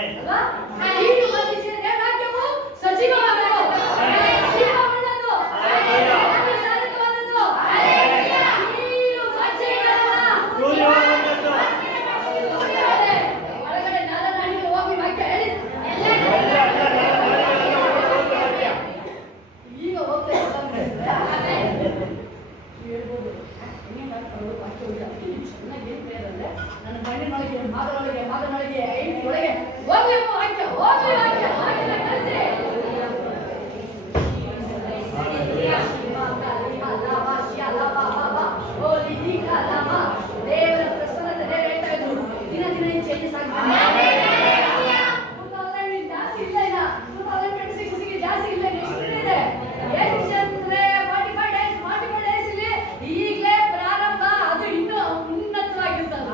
ಅಲ್ವಾ? ಕೀಳು ಹೊಂದಿಸಿದ ದೇವರಾಜ್ಯವು ಸಜೀವವಾದದ್ದು, ಜೀವವುಳ್ಳದ್ದು, ಸಾಧಕವಾದದ್ದು, ಕೀಳು ಮಚ್ಚೆಗಳನ್ನ ಒಳಗಡೆ ನರನಾಡಿಗೆ ಹೋಗಿ ವಾಕ್ಯ ಹೇಳಿ. ಈಗ ಹೋಗ್ತಾ ಹೇಳ್ಬೋದು ಚೆನ್ನಾಗಿ ಅಂದ್ರೆ ನನ್ನ ಕಣ್ಣಿನೊಳಗೆ ಮಾದನೊಳಗೆ ಒಳಗೆ ಹೋಗ್ಲಿ ವಾಕ್ಯ ಹೋಗ್ಲಿ ವಾಕ್ಯ ವಾಕ್ಯನ ಕಳಿಸಿ. ದೇವರ ಪ್ರಸನ್ನತೆ ದೇವರು ಹೇಳ್ತಾ ಇದ್ರು ದಿನ ಚೇಂಜಸ್ ಆಗ್ತದೆ. ಜಾಸ್ತಿ ಇಲ್ಲ, ಈಗ 2026 ಜಾಸ್ತಿ ಇಲ್ಲ, ನೆಕ್ಸ್ಟ್ ಇದೆ ಎಷ್ಟಂದ್ರೆ 45 ಡೇಸ್ ಇಲ್ಲಿ ಈಗಲೇ ಪ್ರಾರಂಭ, ಅದು ಇನ್ನೂ ಉನ್ನತವಾಗಿರ್ತದೆ.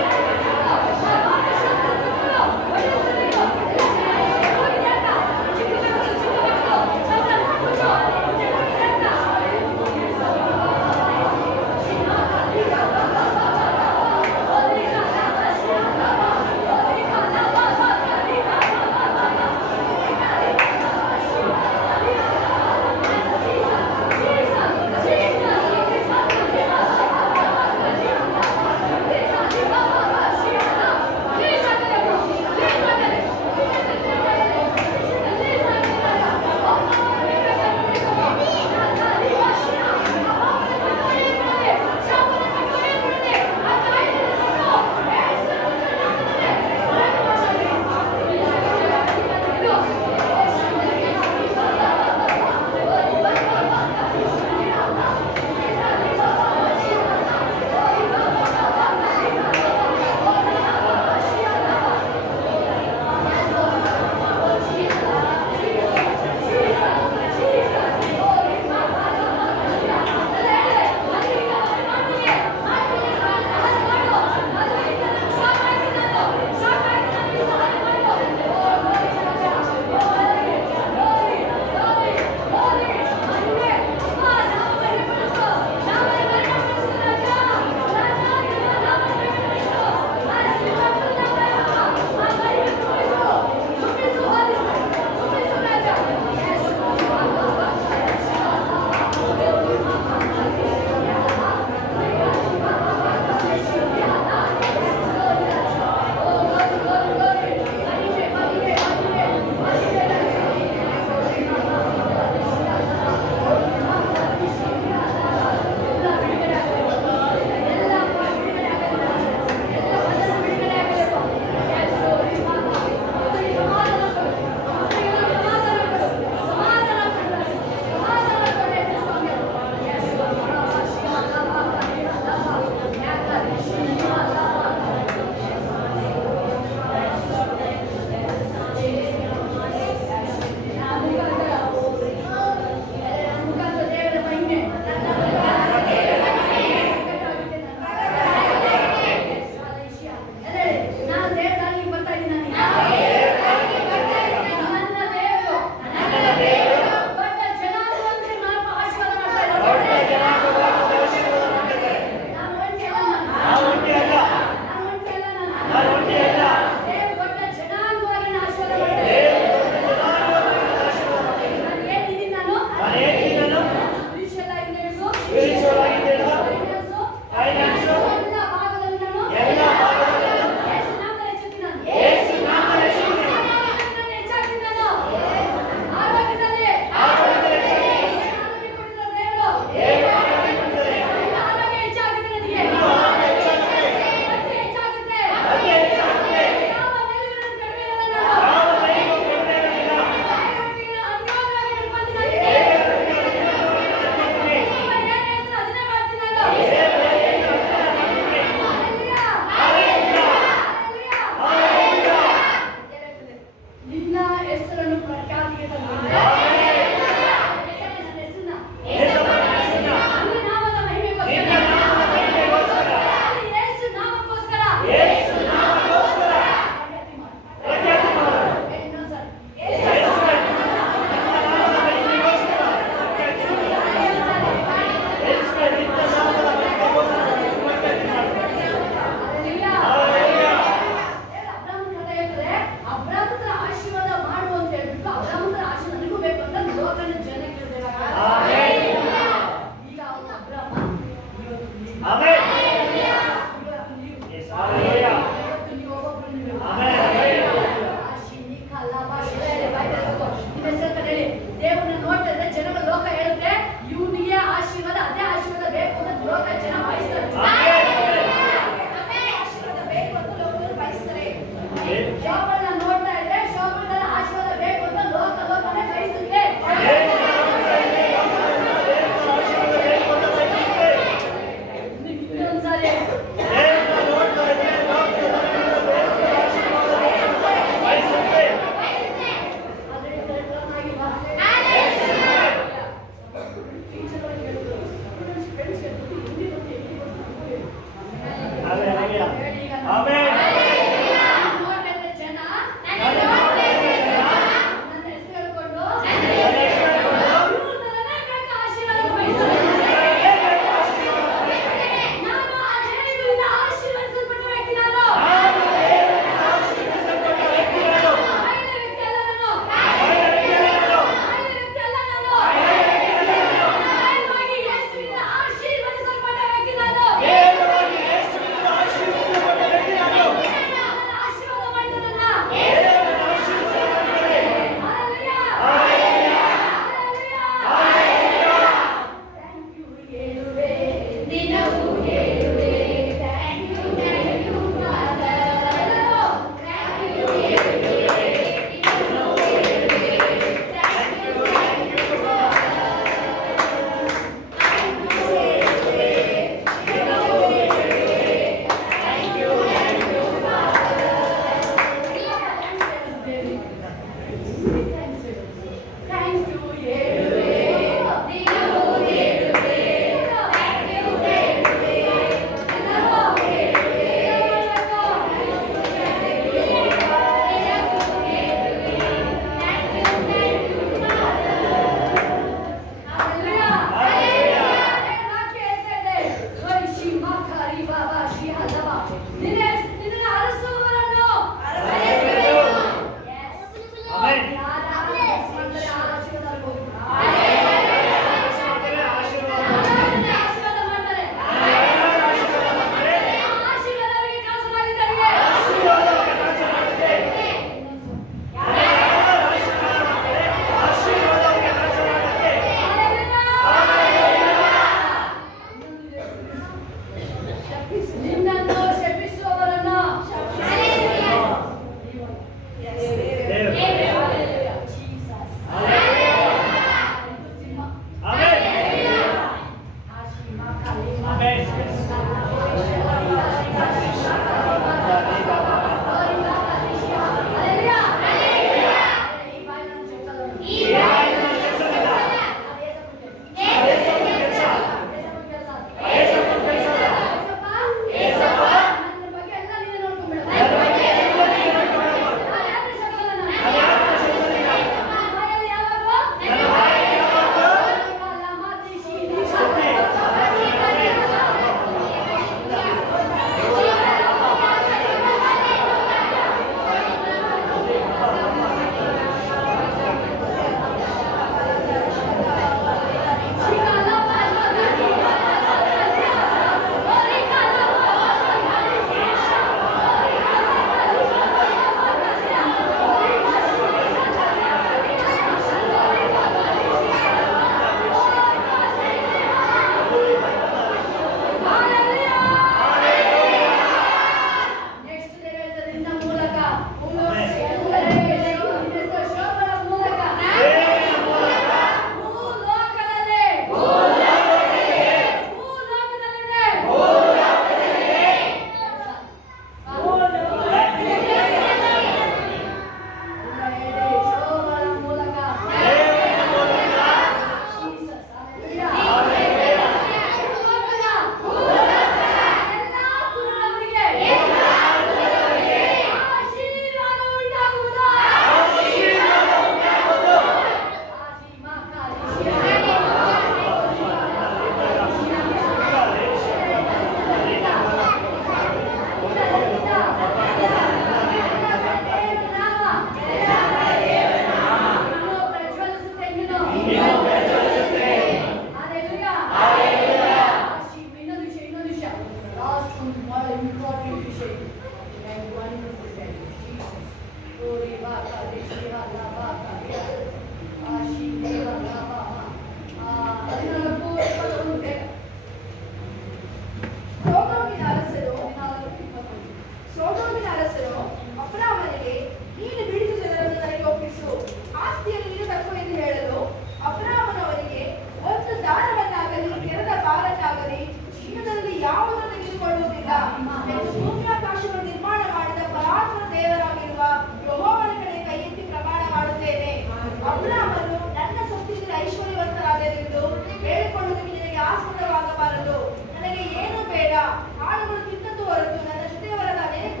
ತಪ್ಪಬಾರದು. ನನಗೆ ಏನು ಬೇಡ, ಕಾಳುಗಳು ತಿನ್ನದ್ದು ಹೊರತು ನನ್ನ ಜೊತೆಯವರಾದ ಅನೇಕ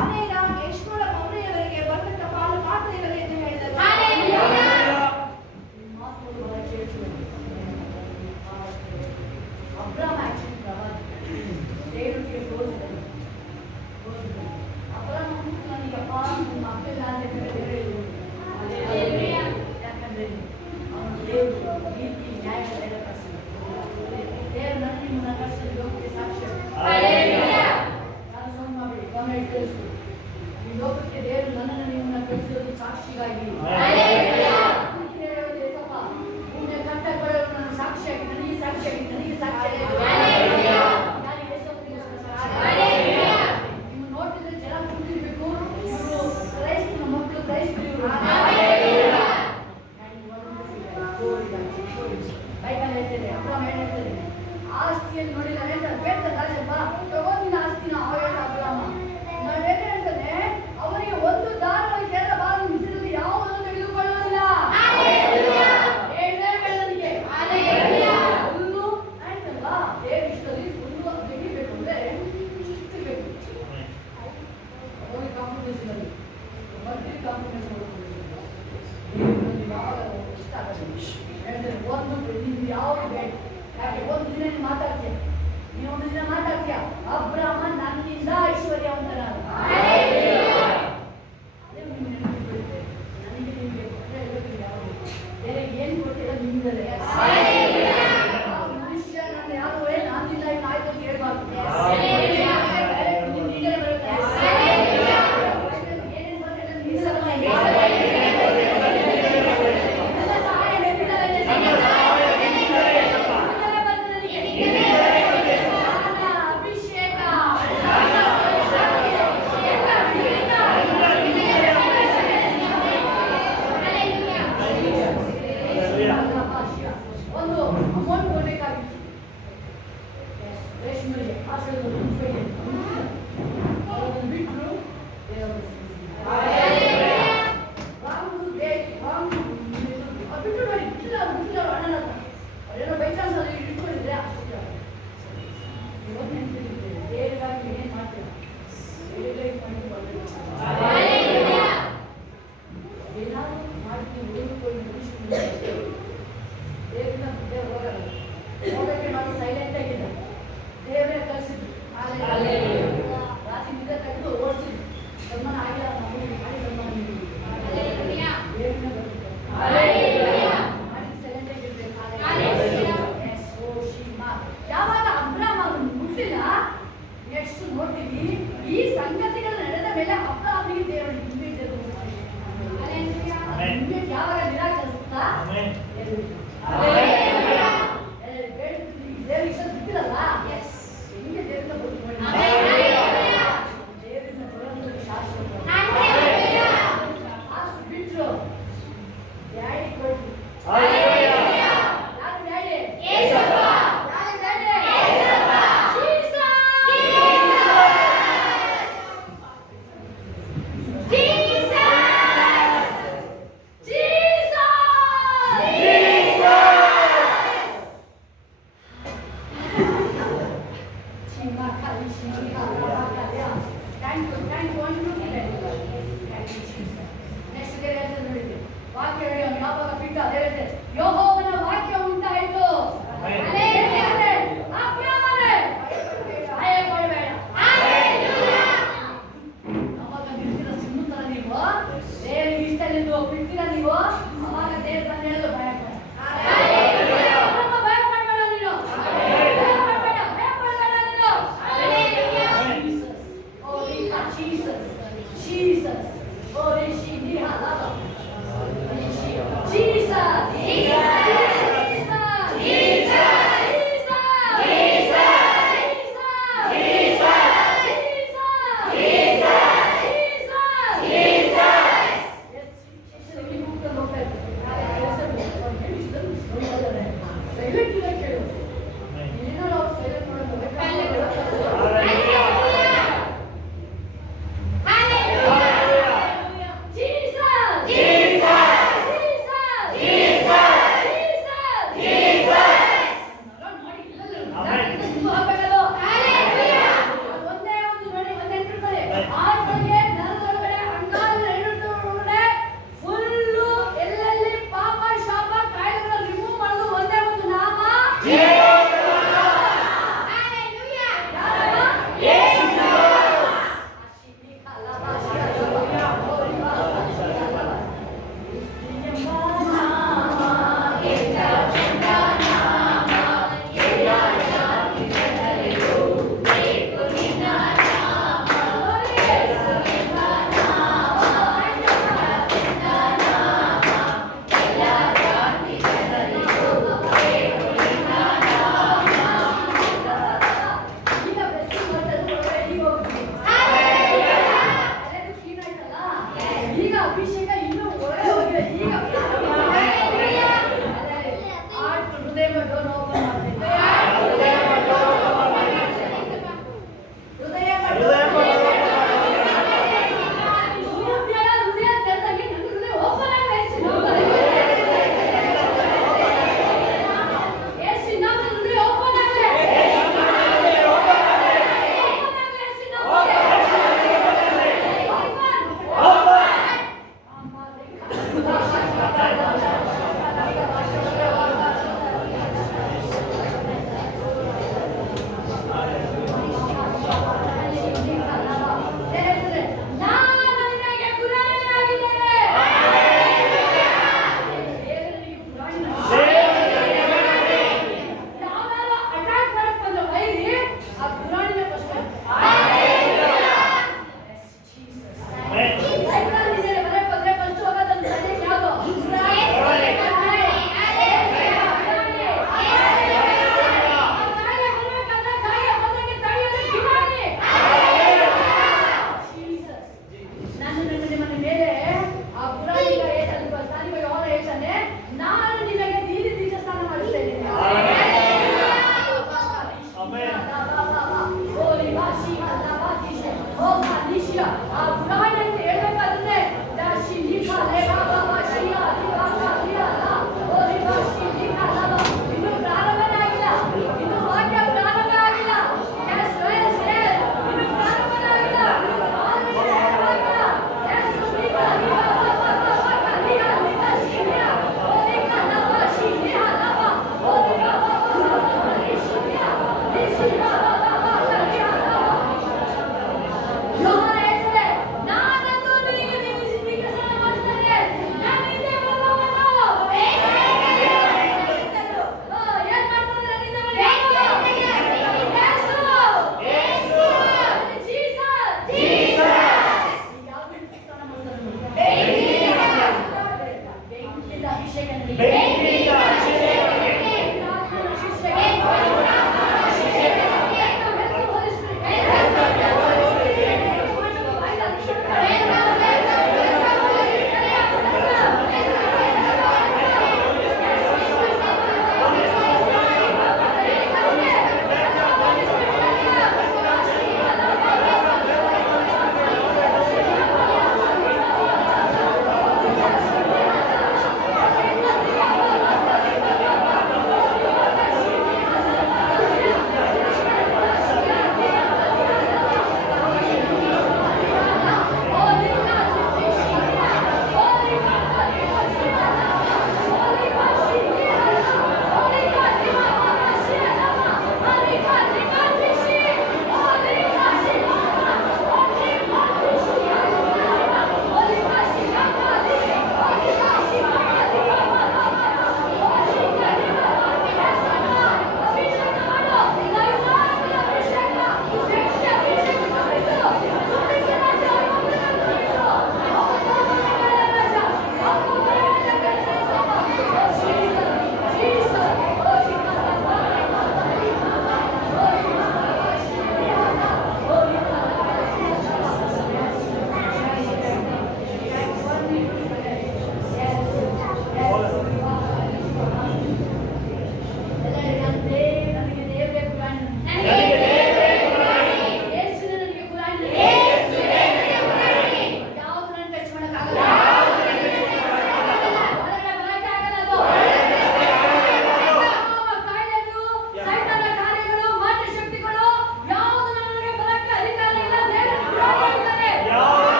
ಆನೇರ ಯಶ್ಮೂಲ ಮೌರ್ಯವರಿಗೆ ಬಂದ ಪಾಲು ಮಾತ್ರ ಇರಲಿ ಎಂದು ಹೇಳಿದರು. ಅಬ್ರಾಮ್ ಆಕ್ಚುಲಿ ಪ್ರವಾದಿ ದೇವರಿಗೆ ತೋರಿಸಿದರು. ಅಬ್ರಾಮ್ ನನಗೆ ಅಪ್ಪ ನಿಮ್ಮ ಮಕ್ಕಳಿಲ್ಲ ಅಂತ ಹೇಳಿದ್ರು. ಯಾಕಂದ್ರೆ ಅವನು ದೇವರು ನೀತಿ ನ್ಯಾಯ ದೇವರು ನನ್ನ ನಿಮ್ಮನ್ನ ಕಳಿಸಿದ ಲೋಕಕ್ಕೆ ಸಾಕ್ಷಿ. ನಾನು ಸೌಂಡ್ ಮಾಡಬೇಡಿ, ಗಮನ ಇಟ್ಟು ಈ ಲೋಕಕ್ಕೆ ದೇವರು ನನ್ನನ್ನು ನಿಮ್ಮನ್ನ ಕಳಿಸಿರೋದು ಸಾಕ್ಷಿಗಾಗಿ. ಭೂಮಿಯ ಕಟ್ಟಕೊಳ್ಳಲು ನನ್ನ ಸಾಕ್ಷಿಯಾಗಿ, ನನಗೆ ಸಾಕ್ಷಿಯಾಗಿ, ನನಗೆ ಸಾಕ್ಷಿಯಾಗಿ ನೀವು ನೋಡ್ತಿದ್ರೆ ಜನ ಕೂತಿರ್ಬೇಕು. ಇವರು ಕ್ರೈಸ್ತನ ಮಕ್ಕಳು, ಕ್ರೈಸ್ತರು ಬೈಬಲ್ ಹೇಳ್ತೇನೆ. ಅಬ್ರಾಮ್ ಹೇಳ್ತೇನೆ ಆಸ್ತಿಯನ್ನು ನೋಡಿಲ್ಲ ಹೇಳ್ತಾರೆ, ಬೇಡ್ತಾರೆ ತಗೊಂಡಿನ ಆಸ್ತಿನ ಅವ ಹೇಳ್ದ ಅಬ್ರಾಮ. ನಾನು ಹೇಳ್ತೇನೆ ಅವರಿಗೆ ಒಂದು ದಾರವಾಗಿ ಕೇರಳ ಬಾಲ ನಿಂತಿರಲಿ ಯಾವುದನ್ನು ತೆಗೆದುಕೊಳ್ಳುವುದಿಲ್ಲ. ಹುಲ್ಲು ಆಯ್ತಲ್ವಾ, ದೇವ್ರ ಇಷ್ಟದಲ್ಲಿ ಹುಲ್ಲು ತೆಗಿಬೇಕು ಅಂದ್ರೆ ಚಿಕ್ಕಬೇಕು. ಅವ್ರಿಗೆ ಕಾಂಪ್ರಮೈಸ್ ಮಾಡಿ ಮಧ್ಯೆ ಕಾಂಪ್ರಮೈಸ್ ಮಾಡ್ಕೊಂಡು ಯಾವಾಗ ಇಷ್ಟ ಆಗೋದು ಹೇಳ್ತಾರೆ. ಒಂದು ನಿಮ್ಗೆ ಯಾವಾಗ ಬೇಡ, ಯಾಕೆ ಒಂದು ದಿನ ನೀನು ಮಾತಾಡ್ತೀಯ, ನೀನು ಒಂದು ದಿನ ಮಾತಾಡ್ತೀಯ ಅಬ್ರಾಮ ನನ್ನಿಂದ ಐಶ್ವರ್ಯವಂತನಾದ. ಅದೇ ನಿಮ್ಗೆ ನೆನಪಿರುತ್ತೆ. ನನಗೆ ನಿಮಗೆ ಬೇರೆ ಏನು ಕೊಡ್ತೀರ ನಿಮ್ದಲ್ಲೇ. ಮನುಷ್ಯ ನನ್ನ ಯಾರು ನಾನಿಲ್ಲ ಇನ್ನು ಆಯ್ತು ಅಂತ ಹೇಳ್ಬಾರ್ದು. ನಿಮ್ಗೆ ಬರುತ್ತೆ ಏನೇನು ಒಂದು ಅಮೌಂಟ್ ಕೊಡಬೇಕಾಗಿತ್ತು ರೇಷ್ಮೆಗೆ ಆಶ್ರಯದಲ್ಲಿ ಬಿಟ್ಟರು. ಬಿಟ್ಟು ನೋಡಿ ಬಿಟ್ಟಿಲ್ಲ ಅಣ್ಣನ ಅವರೇನೋ ಬೈ ಚಾನ್ಸ್ ಅಲ್ಲಿ ಇಟ್ಕೊಂಡಿದ್ರೆ ಅಷ್ಟೇ. ಇವತ್ತು ನೆನಪಿರುತ್ತೆ ದೇವರಾಗಿ ಏನ್ ಮಾಡ್ತೀರ ಏನಾದ್ರು ಮಾಡ್ತೀವಿ ಉಳಿದುಕೊಂಡು ದೇವರಿಂದ ದೇವ್ರು ಹೋಗಲ್ಲ. ಹೋಗಕ್ಕೆ ನಾವು ಸೈಲೆಂಟ್ ಆಗಿದ್ದ ದೇವರೇ ಕಳಿಸಿದ್ರು. ರಾತ್ರಿ ನಿದ್ದೆ ತೆಗೆದು ಓಡಿಸಿದ್ರು. ಸನ್ಮಾನ ಆಗಿಲ್ಲ ಮಾಡಿ ಸನ್ಮಾನ ದೇವರಿಂದ ಮಾಡಿ ಸೈಲೆಂಟ್ ಆಗಿರ್ಬೇಕು. ಯಾವಾಗ ಅಬ್ರಾಮ ಮುಟ್ಟಿಲ್ಲ ನೆಕ್ಸ್ಟ್ ನೋಡ್ತೀವಿ ಈ ಸಂಗತಿಗಳು ನಡೆದ ಮೇಲೆ ಅಬ್ರಾಮಿಗೆ ದೇವರು ಇಮ್ಮಿಡಿಯೇಟ್ ಯಾವಾಗ ನಿರಾಕರಿಸ್ತಾ ದೇವ್ರ ಇಷ್ಟ ಬಿಟ್ಟಿರಲ್ಲ ಹೆಂಗೆ ದೇವರಿಂದ ದೇವರಿಂದ ಬರೋದು ಶಾಶ್ವತ. ಅಷ್ಟು ಬಿಟ್ಟರು ಡ್ಯಾಡಿ ಕೊಟ್ಟು ವಾಕ್ಯ ಯಾವಾಗ ಬಿಟ್ಟು ಅದೇ ಹೇಳ್ತೆ ಯೆಹೋವನ ವಾಕ್ಯ ಉಂಟಾಯಿತು. ಅವಾಗ ನಿಂತಿರ ಸಿಮ್ಮುತ್ತರ ನೀವು ದೇವರಿಗೆ ಇಷ್ಟ ಎಂದು ಬಿಡ್ತೀರ ನೀವು. ಅವಾಗ ದೇವ್ರ ಬಂದು ಹೇಳೋದು ಭಯ Jesus.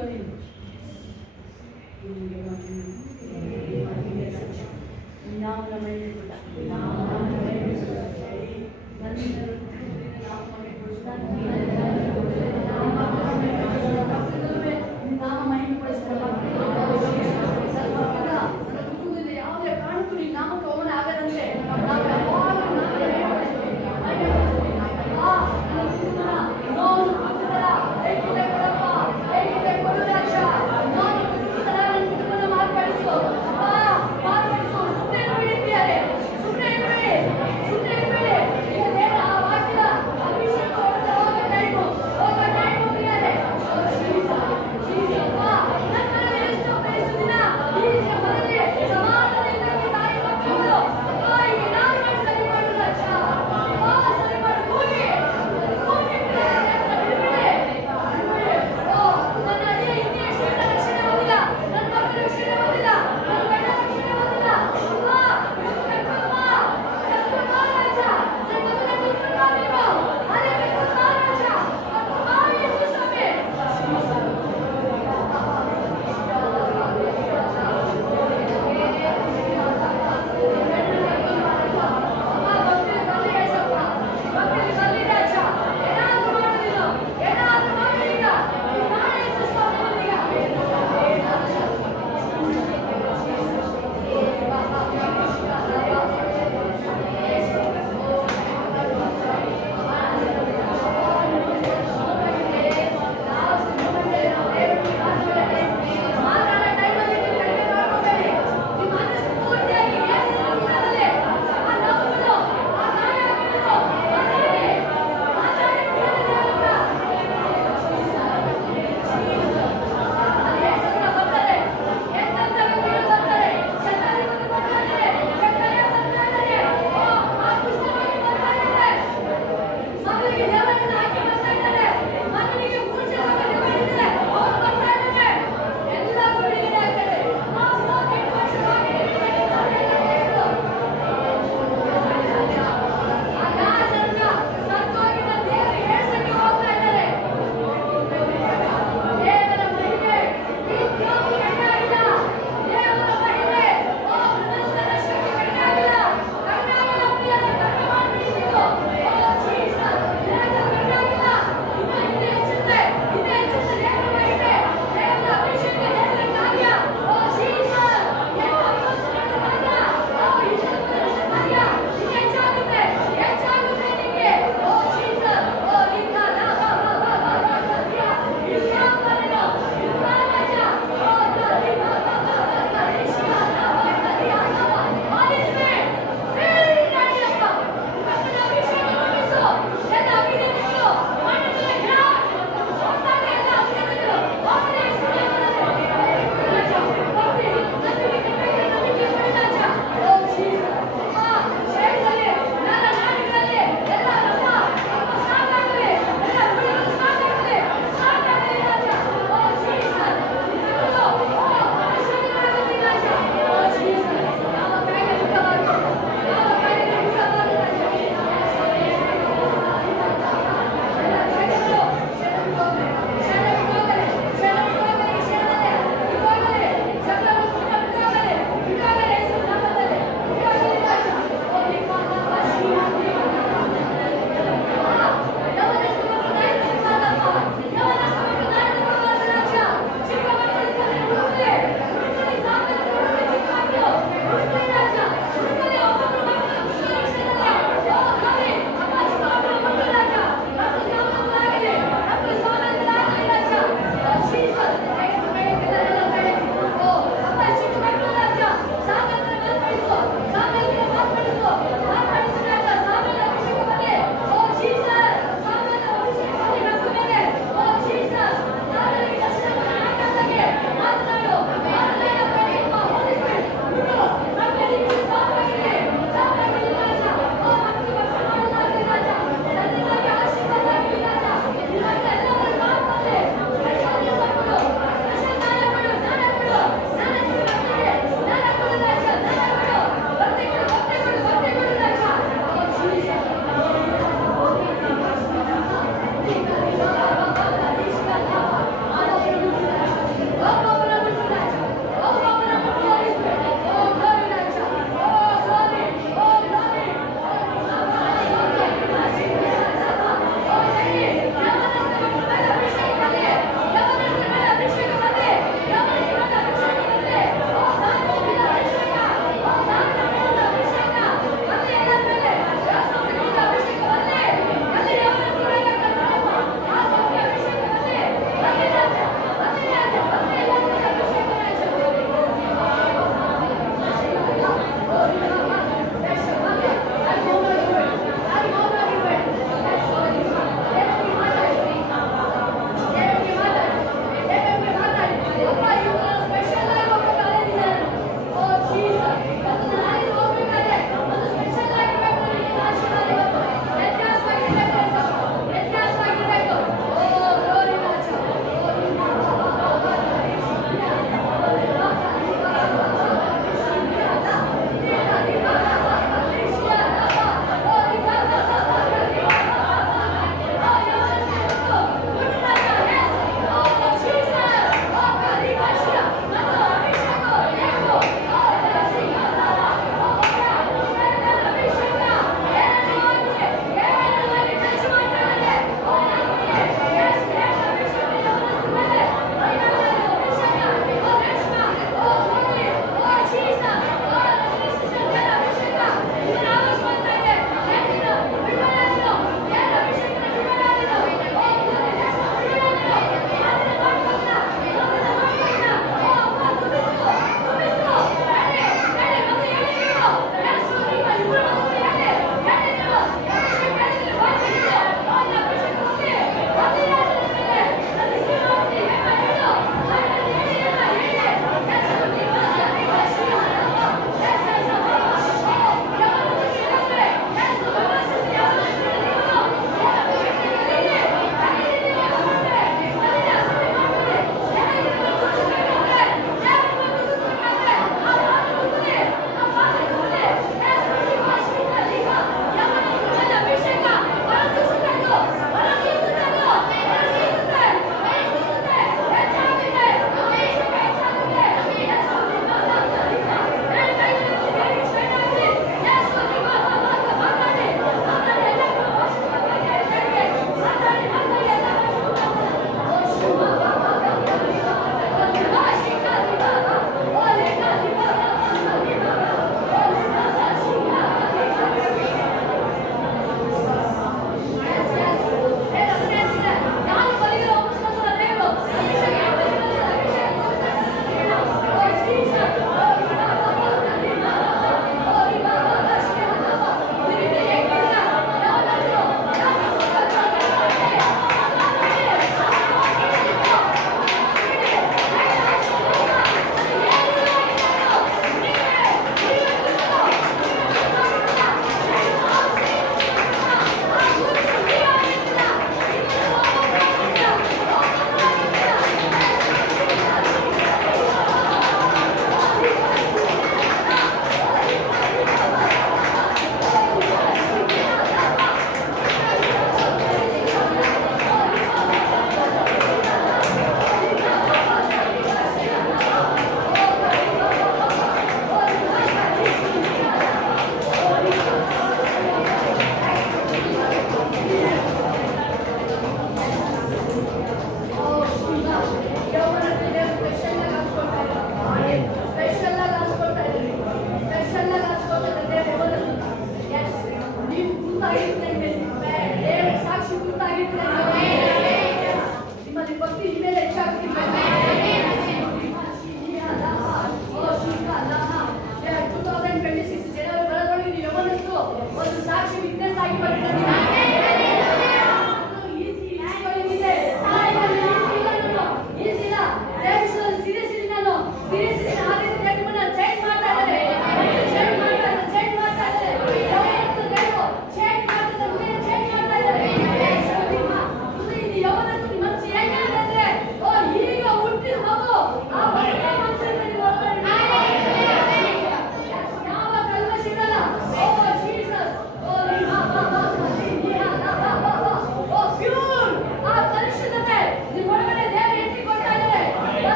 ಕೂಗುವುದು ನೀನು. ನಾವು ನಮ್ಮ ಮನೆಯಲ್ಲಿ ಕೂಡ ಯಾವುದೇ ಕಾರಣಕ್ಕೂ ನೀನು ನಾಮಕ್ಕೆ ಅವಮಾನ ಆಗದಂತೆ ನಾವು ಯಾವಾಗಲೂ ಮಾರ್ಪಡಿಸು ಸುಮ್ಮನೆ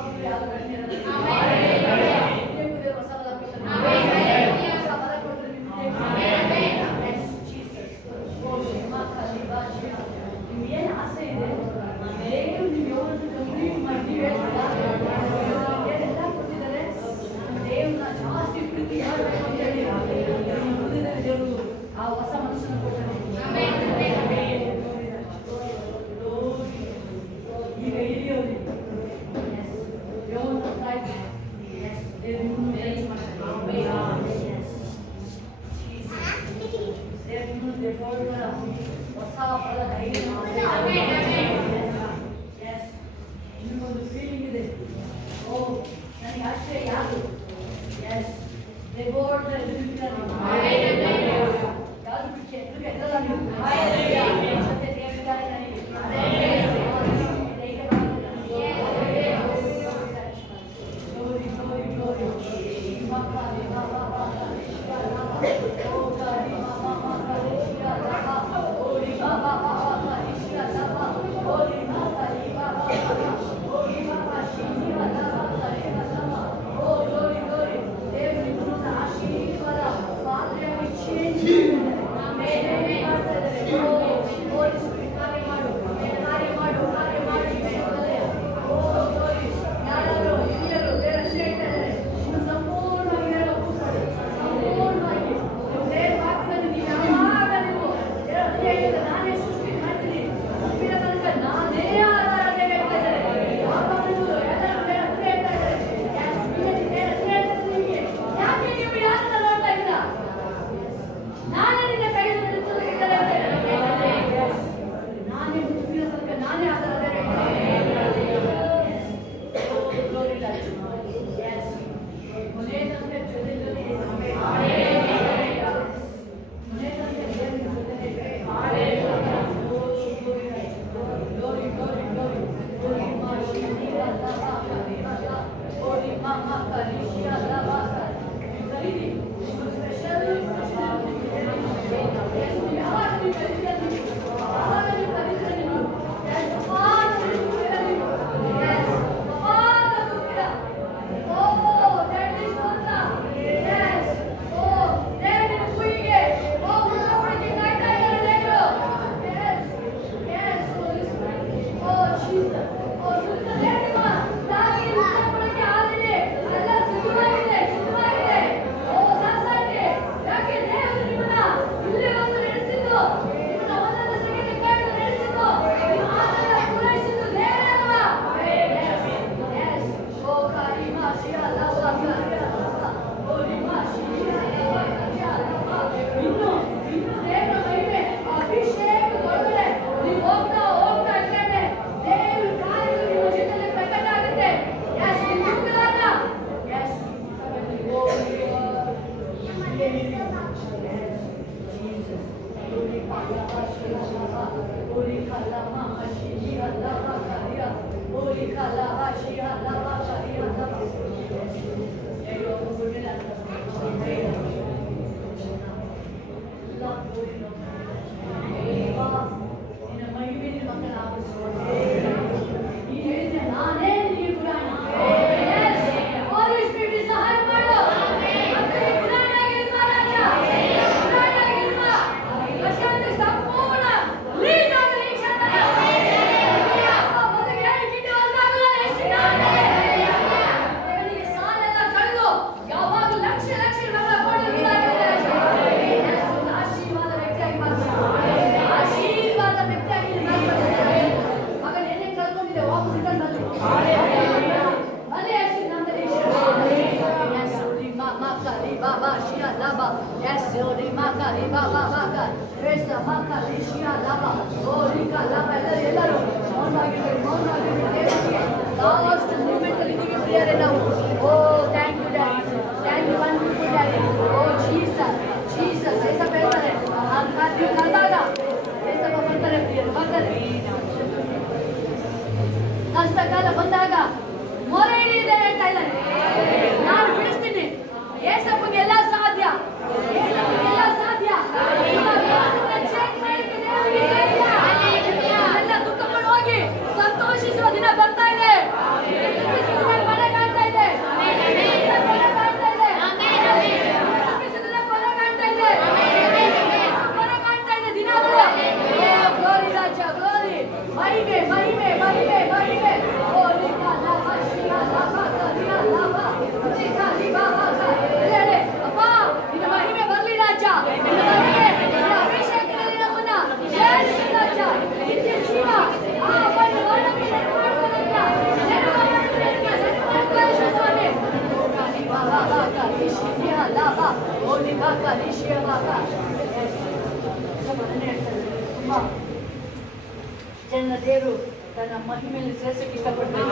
ಯಾವಾಗಲೂ ಯಾರು ಗಣ್ಯರಲ್ಲ. ನಿಮಗೂ ದೇವರು ಹೊಸ ಬಲ ಕೊಡ್ತಾನೆ. ಹೊಸ ಬಲ ಕೊಡ್ತಾರೆ ನಿಮಗೆ. Yes, Jesus. ಓ ಶ್ರೀಮಾ ಕಲಿಬಾ ಶ್ರೀ. ನಿಮ್ಗೆ ಏನು ಆಸೆ ಇದೆ ದೇವರು ನೀವು ಯಾವತ್ತು ಕಂಪ್ಲೀಟ್ ಮಾಡಿ ಹೇಳ್ತೀರಾ? ಏನೆಲ್ಲ ಕೊಟ್ಟಿದ್ದಾರೆ ದೇವ್ರನ್ನ ಜಾಸ್ತಿ ಪ್ರೀತಿ ಮಾಡಬೇಕು ಅಂತ ಹೇಳಿ ಹೃದಯದಲ್ಲಿ ದೇವರು ಆ ಹೊಸ ಮನಸ್ಸನ್ನು ಕೊಡ್ತಾನೆ. ಈಗ ಹಿರಿಯೋರಿ ದೇವ್ರನ್ನ ಕಾಯ್ತು. ದೇವ್ರು ನಿಮ್ಮನ್ನು ಟಚ್ ಮಾಡ್ತಾರೆ. ದೇವ್ರು ನಿಮ್ಮನ್ನು ದೇವರ ಹೊಸ ಫಲ ಧೈರ್ಯ ನಿಮಗೊಂದು ಫೀಲಿಂಗ್ ಇದೆ. ಓ ನನಗೆ ಅಷ್ಟೇ ಯಾರು ಎಸ್ ದೇವರ ಯಾರು ಬಿಟ್ಟು ಎದುರು ಎದ್ದಲ್ಲ ನೀವು ಮತ್ತೆ ದೇವರಿದ್ದಾರೆ ನನಗೆ ಕಷ್ಟಕಾಲ ಬಂದಾಗ ಮೊರೆ ಹಿಡಿಯದೆ ಹೇಳ್ತಾ ಇದ್ದಾರೆ, ನಾನು ಬಿಡಿಸ್ತೀನಿ. ಏಸಪ್ಪಗೆ ಎಲ್ಲ ಸಾಧ್ಯ, ಏಸಪ್ಪಗೆ ಎಲ್ಲ ಸಾಧ್ಯ. ಎಲ್ಲ ದುಃಖ ಪಡು ಹೋಗಿ ಸಂತೋಷಿಸುವ ದಿನ ಬರ್ತಾ ಇದೆ. ಮಹಿಮೆ ಮಹಿಮೆ ಮಹಿಮೆ ಮಹಿಮೆ ಓ ಲಿಖಾ ಲಾಭ ಶಿಖಾ ಲಾಭ ಕರಿಯಾ ಲಾಭ ಲಿಖಾ ಲಿಖಾ ಲಾಭ ಹೇಳಿ ಅಪ್ಪ ನಿನ್ನ ಮಹಿಮೆ ಬರಲಿ ರಾಜ ನಿನ್ನ ಮಹಿಮೆ ನಿನ್ನ ಅಭಿಷೇಕದಲ್ಲಿ ನಮ್ಮನ್ನ ಸೇರಿಸಿ ರಾಜ ನಿತ್ಯ ಜೀವ ಆ ಒಂದು ವರ್ಣಕ್ಕೆ ನೆನಪಾಡುವುದನ್ನ ನೆನಪಾಡುವುದನ್ನ ಸ್ವಾಮಿ ಓ ಲಿಖಾ ಕರಿಷಿಯಾ ಲಾಭ ಜನ ದೇವರು ತನ್ನ ಮಹಿಮೆಯಲ್ಲಿ ಸೇರಿಸಕ್ಕೆ ಇಷ್ಟಪಡ್ತಾರೆ.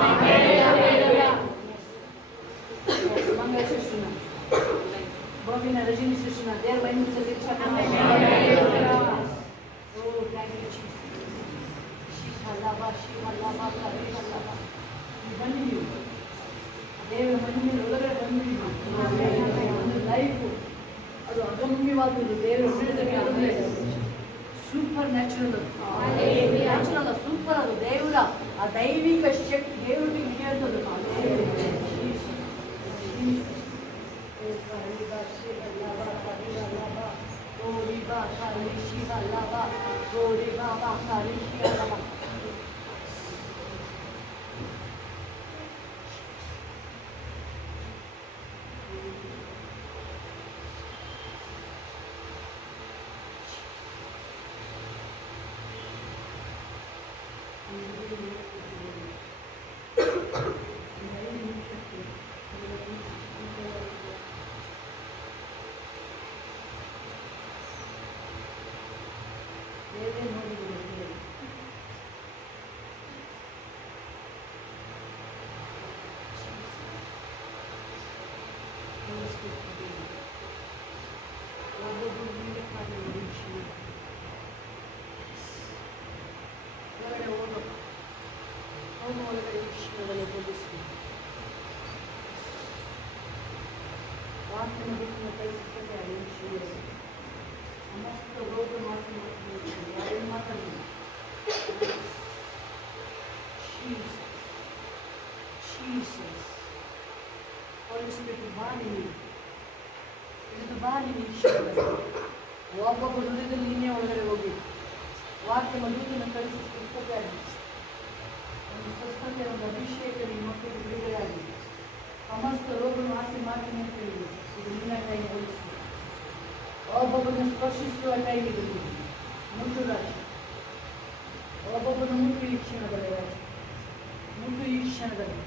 ಮಂಗಳ ಶಿಶುನ ಬೋಬಿನ ರಜನಿ ಶಿಶುನ ದೇವ್ರ ಮಹಿಮೆ ಸೇರಿಸಕ್ಕೆ ಇಷ್ಟಪಡ್ತಾರೆ. ಬನ್ನಿ ನೀವು ದೇವರ ಮಹಿಮೆಯಲ್ಲಿ ಒಳಗಡೆ ಬಂದ್ರಿ ಒಂದು ಲೈಫು ಅದು ಅಗಮ್ಯವಾದದ್ದು ದೇವರು ಸೂಪರ್ ನ್ಯಾಚುರಲ್ ನ್ಯಾಚುರಲ್ ಸೂಪರ್ ಅದು ದೇವರ ಆ ದೈವಿಕ ಶಕ್ತಿ ದೇವರಿಗೆ ಹೇಳ್ತದ್ದು ಒಬ್ಬೊಬ್ಬ ಹೃದಯದಲ್ಲಿ ನೀನೇ ಒಳಗಡೆ ಹೋಗಿ ವಾಕ್ಯ ಮಧುರನ್ನು ಕಳಿಸಿ ಸ್ವಸ್ಥತೆಯಾಗಿ ಒಂದು ಸ್ವಸ್ಥತೆ ಒಂದು ಅಭಿಷೇಕ ನಿಮ್ಮ ಮಕ್ಕಳಿಗೆ ಬಿಡುಗಡೆಯಾಗಿ ಸಮಸ್ತ ರೋಗವನ್ನು ಆಸೆ ಮಾಡ್ತೀನಿ ಅಂತ ಹೇಳಿ ಇದು ನಿನ್ನ ಕೈಗೆ ಹೋಲಿಸಿ ಒಬ್ಬೊಬ್ಬರನ್ನು ಸ್ಪರ್ಶಿಸುವ ಕೈಗೆ ಬಿಡಿ ಮುಟ್ಟು ರಾಜ ಒಬ್ಬೊಬ್ಬರನ್ನು ಮುಟ್ಟು ಈ ಕ್ಷಣದಲ್ಲಿ ರಾಜ ಮುಟ್ಟು ಈ ಕ್ಷಣದಲ್ಲಿ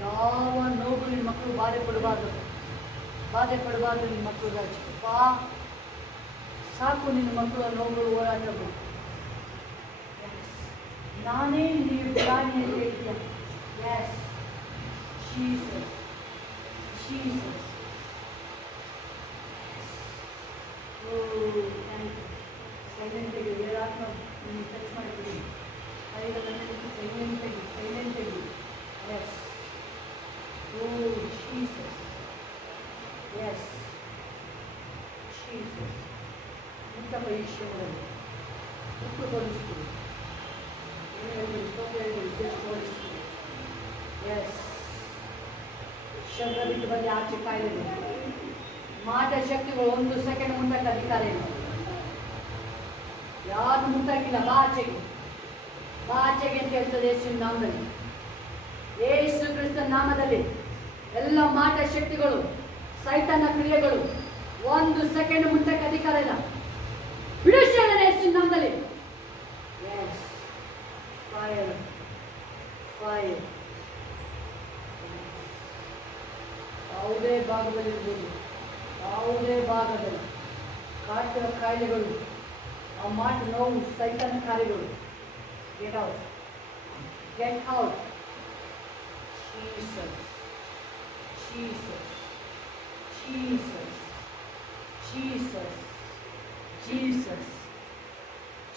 ಯಾವ ನೋವು ನಿಮ್ಮ ಮಕ್ಕಳು ಬಾಧೆ ಪಡಬಾರ್ದು ನಿಮ್ಮ ಮಕ್ಕಳು ರಾಜ ಬಾ ಸಾಕು ನಿನ್ನ ಮಕ್ಕಳ ನೋವುಗಳು ಹೋರಾಟಗಳು ನಾನೇ ನೀವು ಪ್ರಾಣಿ ಅಂತ ಹೇಳ್ತೀಯ yes Jesus Jesus oh thank you ಸೈಲೆಂಟಾಗಿ ಬೇರಾತ್ಮ ನಿಮಗೆ ಟಚ್ ಮಾಡಿಬಿಡಿ ಕೈಗಳನ್ನು ಸೈಲೆಂಟಾಗಿ yes oh Jesus yes Jesus ಮುಕ್ತ ಪರೀಕ್ಷೆಗಳಲ್ಲಿ ಮುಕ್ತಗೊಳಿಸ್ತೀವಿ ವಿಶೇಷಗೊಳಿಸ್ತೀವಿ ಎಸ್ ಶಬ್ದ ಬಿಟ್ಟು ಬಂದು ಆಚೆ ಕಾಯಿಲೆ ಮಾಟ ಶಕ್ತಿಗಳು ಒಂದು ಸೆಕೆಂಡ್ ಮುಂದಕ್ಕೆ ಅಧಿಕಾರ ಇಲ್ಲ ಯಾರು ಮುಂದಾಕಿಲ್ಲ ಬಾ ಆಚೆಗೆ ಅಂತ ಹೇಳ್ತದೆ ಯೇಸುವಿನ ನಾಮದಲ್ಲಿ ಯೇಸು ಕ್ರಿಸ್ತನ ನಾಮದಲ್ಲಿ ಎಲ್ಲ ಮಾಟ ಶಕ್ತಿಗಳು ಸೈತಾನ ಕ್ರಿಯೆಗಳು ಒಂದು ಸೆಕೆಂಡ್ ಮುಂದಕ್ಕೆ ಅಧಿಕಾರ ಇಲ್ಲ ಬಿಡಿಸೋಣ ಯೇಸುವಿನ ನಾಮದಲ್ಲಿ ಎಸ್ ಫೈರ್ ಫೈರ್ ಯಾವುದೇ ಭಾಗದಲ್ಲಿರ್ಬೋದು ಯಾವುದೇ ಭಾಗದಲ್ಲಿ ಕಾಟಿನ ಕಾಯಿಲೆಗಳು ಆ ಮಾಟ ನೋವು ಸೈತಾನ ಕಾರ್ಯಗಳು get out Jesus Jesus Jesus Jesus Jesus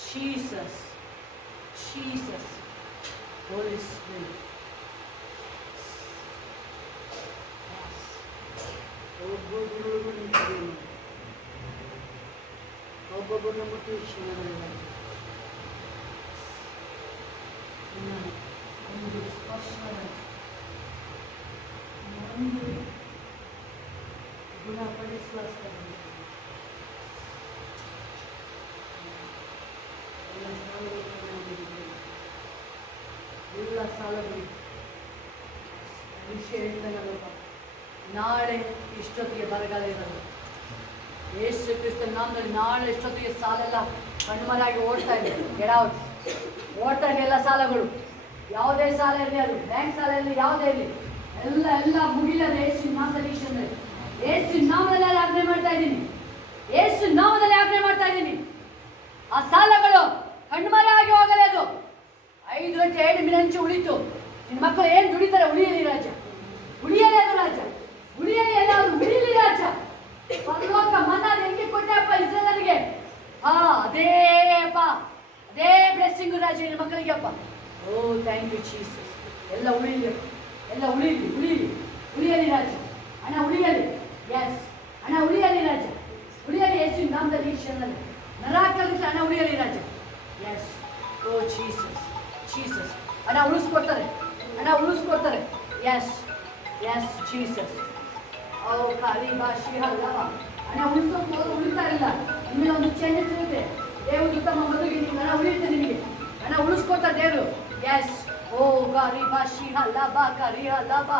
Jesus Jesus Holy Spirit ಒಬ್ಬೊಬ್ಬರನ್ನ ಮುಟ್ಟು ಒಂದು ಸ್ಪರ್ಶ ಒಂದು ಗುಣಪಡಿಸುವ ಎಲ್ಲ ಎಲ್ಲ ಸಾಲಗಳು ವಿಷಯ ಹೇಳ್ತಾನಲ್ಲಪ್ಪ, ನಾಳೆ ಇಷ್ಟೊತ್ತಿಗೆ ಬರಗಾಲ ಇರಲ್ಲ. ಯೇಸು ಕ್ರಿಸ್ತನ ನಾಮದಲ್ಲಿ ನಾಳೆ ಇಷ್ಟೊತ್ತಿಗೆ ಸಾಲೆಲ್ಲ ಕಣ್ಮರಾಗಿ ಓಡ್ತಾ ಇದೆ. ಕೆಡಾವ್ ಓಡ್ತಾ ಇದೆ ಎಲ್ಲ ಸಾಲಗಳು. ಯಾವುದೇ ಸಾಲ ಇರಲಿ, ಅದು ಬ್ಯಾಂಕ್ ಸಾಲ ಇರಲಿ, ಯಾವುದೇ ಇರಲಿ, ಎಲ್ಲ ಮುಗಿಲದ ಯೇಸು ನಾಮದಲ್ಲಿ. ಯೇಸು ನಾಮದಲ್ಲಿ ಆಜ್ಞೆ ಮಾಡ್ತಾ ಇದ್ದೀನಿ. ಯೇಸು ನಾಮದಲ್ಲಿ ಆಜ್ಞೆ ಮಾಡ್ತಾ ಇದ್ದೀನಿ. ಆ ಸಾಲಗಳು ಕಣ್ಮರಾಗಿ ಹೋಗಲಿ. ಅದು 5 ಗಂಟೆ 7 ಮಿನಿಟ್ ಉಳಿತು. ನಿನ್ನ ಮಕ್ಕಳು ಏನು ದುಡಿತಾರೆ? ಉಳಿಯಲಿ ರಾಜ, ಉಳಿಯಲಿ. ಅದು ರಾಜ ಉಳಿಯಲಿ. ಎಲ್ಲ ಅವರು ಉಳಿಯಲಿ ರಾಜ. ಪರಲೋಕ ಮನ್ನಾದ ಹೆಂಗೆ ಕೊಟ್ಟೆಪ್ಪ ಇಸ್ರಾಯೇಲರಿಗೆ? ಅದೇ ಅಪ್ಪ, ಅದೇ ಬ್ಲೆಸ್ಸಿಂಗು ರಾಜ ನಿನ್ನ ಮಕ್ಕಳಿಗೆ ಅಪ್ಪ. ಓ ಥ್ಯಾಂಕ್ ಯು ಜೀಸಸ್. ಎಲ್ಲ ಉಳಿಯಲಿ, ಎಲ್ಲ ಉಳಿಯಲಿ, ಉಳಿಯಲಿ, ಉಳಿಯಲಿ ರಾಜ. ಹಣ ಉಳಿಯಲಿ. ಎಸ್, ಹಣ ಉಳಿಯಲಿ ರಾಜ, ಉಳಿಯಲಿ. ಯೇಸು ನಾಮದಲ್ಲಿ ಈ ಕ್ಷಣದಲ್ಲಿ ನರಾಕಲಿಸಿ ಹಣ ಉಳಿಯಲಿ ರಾಜ. Yes, oh Jesus, Jesus. ಹಣ ಉಳಿಸ್ಕೊಡ್ತಾರೆ, ಹಣ ಉಳಿಸ್ಕೊಡ್ತಾರೆ. Yes, yes Jesus. ಓ ಕಾಲಿ ಭಾಷೆ ಅಲ್ಲವ. ಹಣ ಉಳಿಸೋಕೆ ಹೋದ್ರೆ ಉಳಿತಾ ಇಲ್ಲ. ನಿಮಗೆ ಒಂದು ಚೇಂಜಸ್ ಸಿಗುತ್ತೆ. ದೇವರು ಉತ್ತಮ ಮದುವೆಗೆ ನಿಮ್ಗೆ ಹಣ ಉಳಿಯುತ್ತೆ. ನಿಮಗೆ ಹಣ ಉಳಿಸ್ಕೊಡ್ತಾರೆ ದೇವರು. ಎಸ್, ಓ ಗಾರಿ ಭಾಷಿ ಅಲ್ಲಬ ಕರಿ ಅಲ್ಲಬ,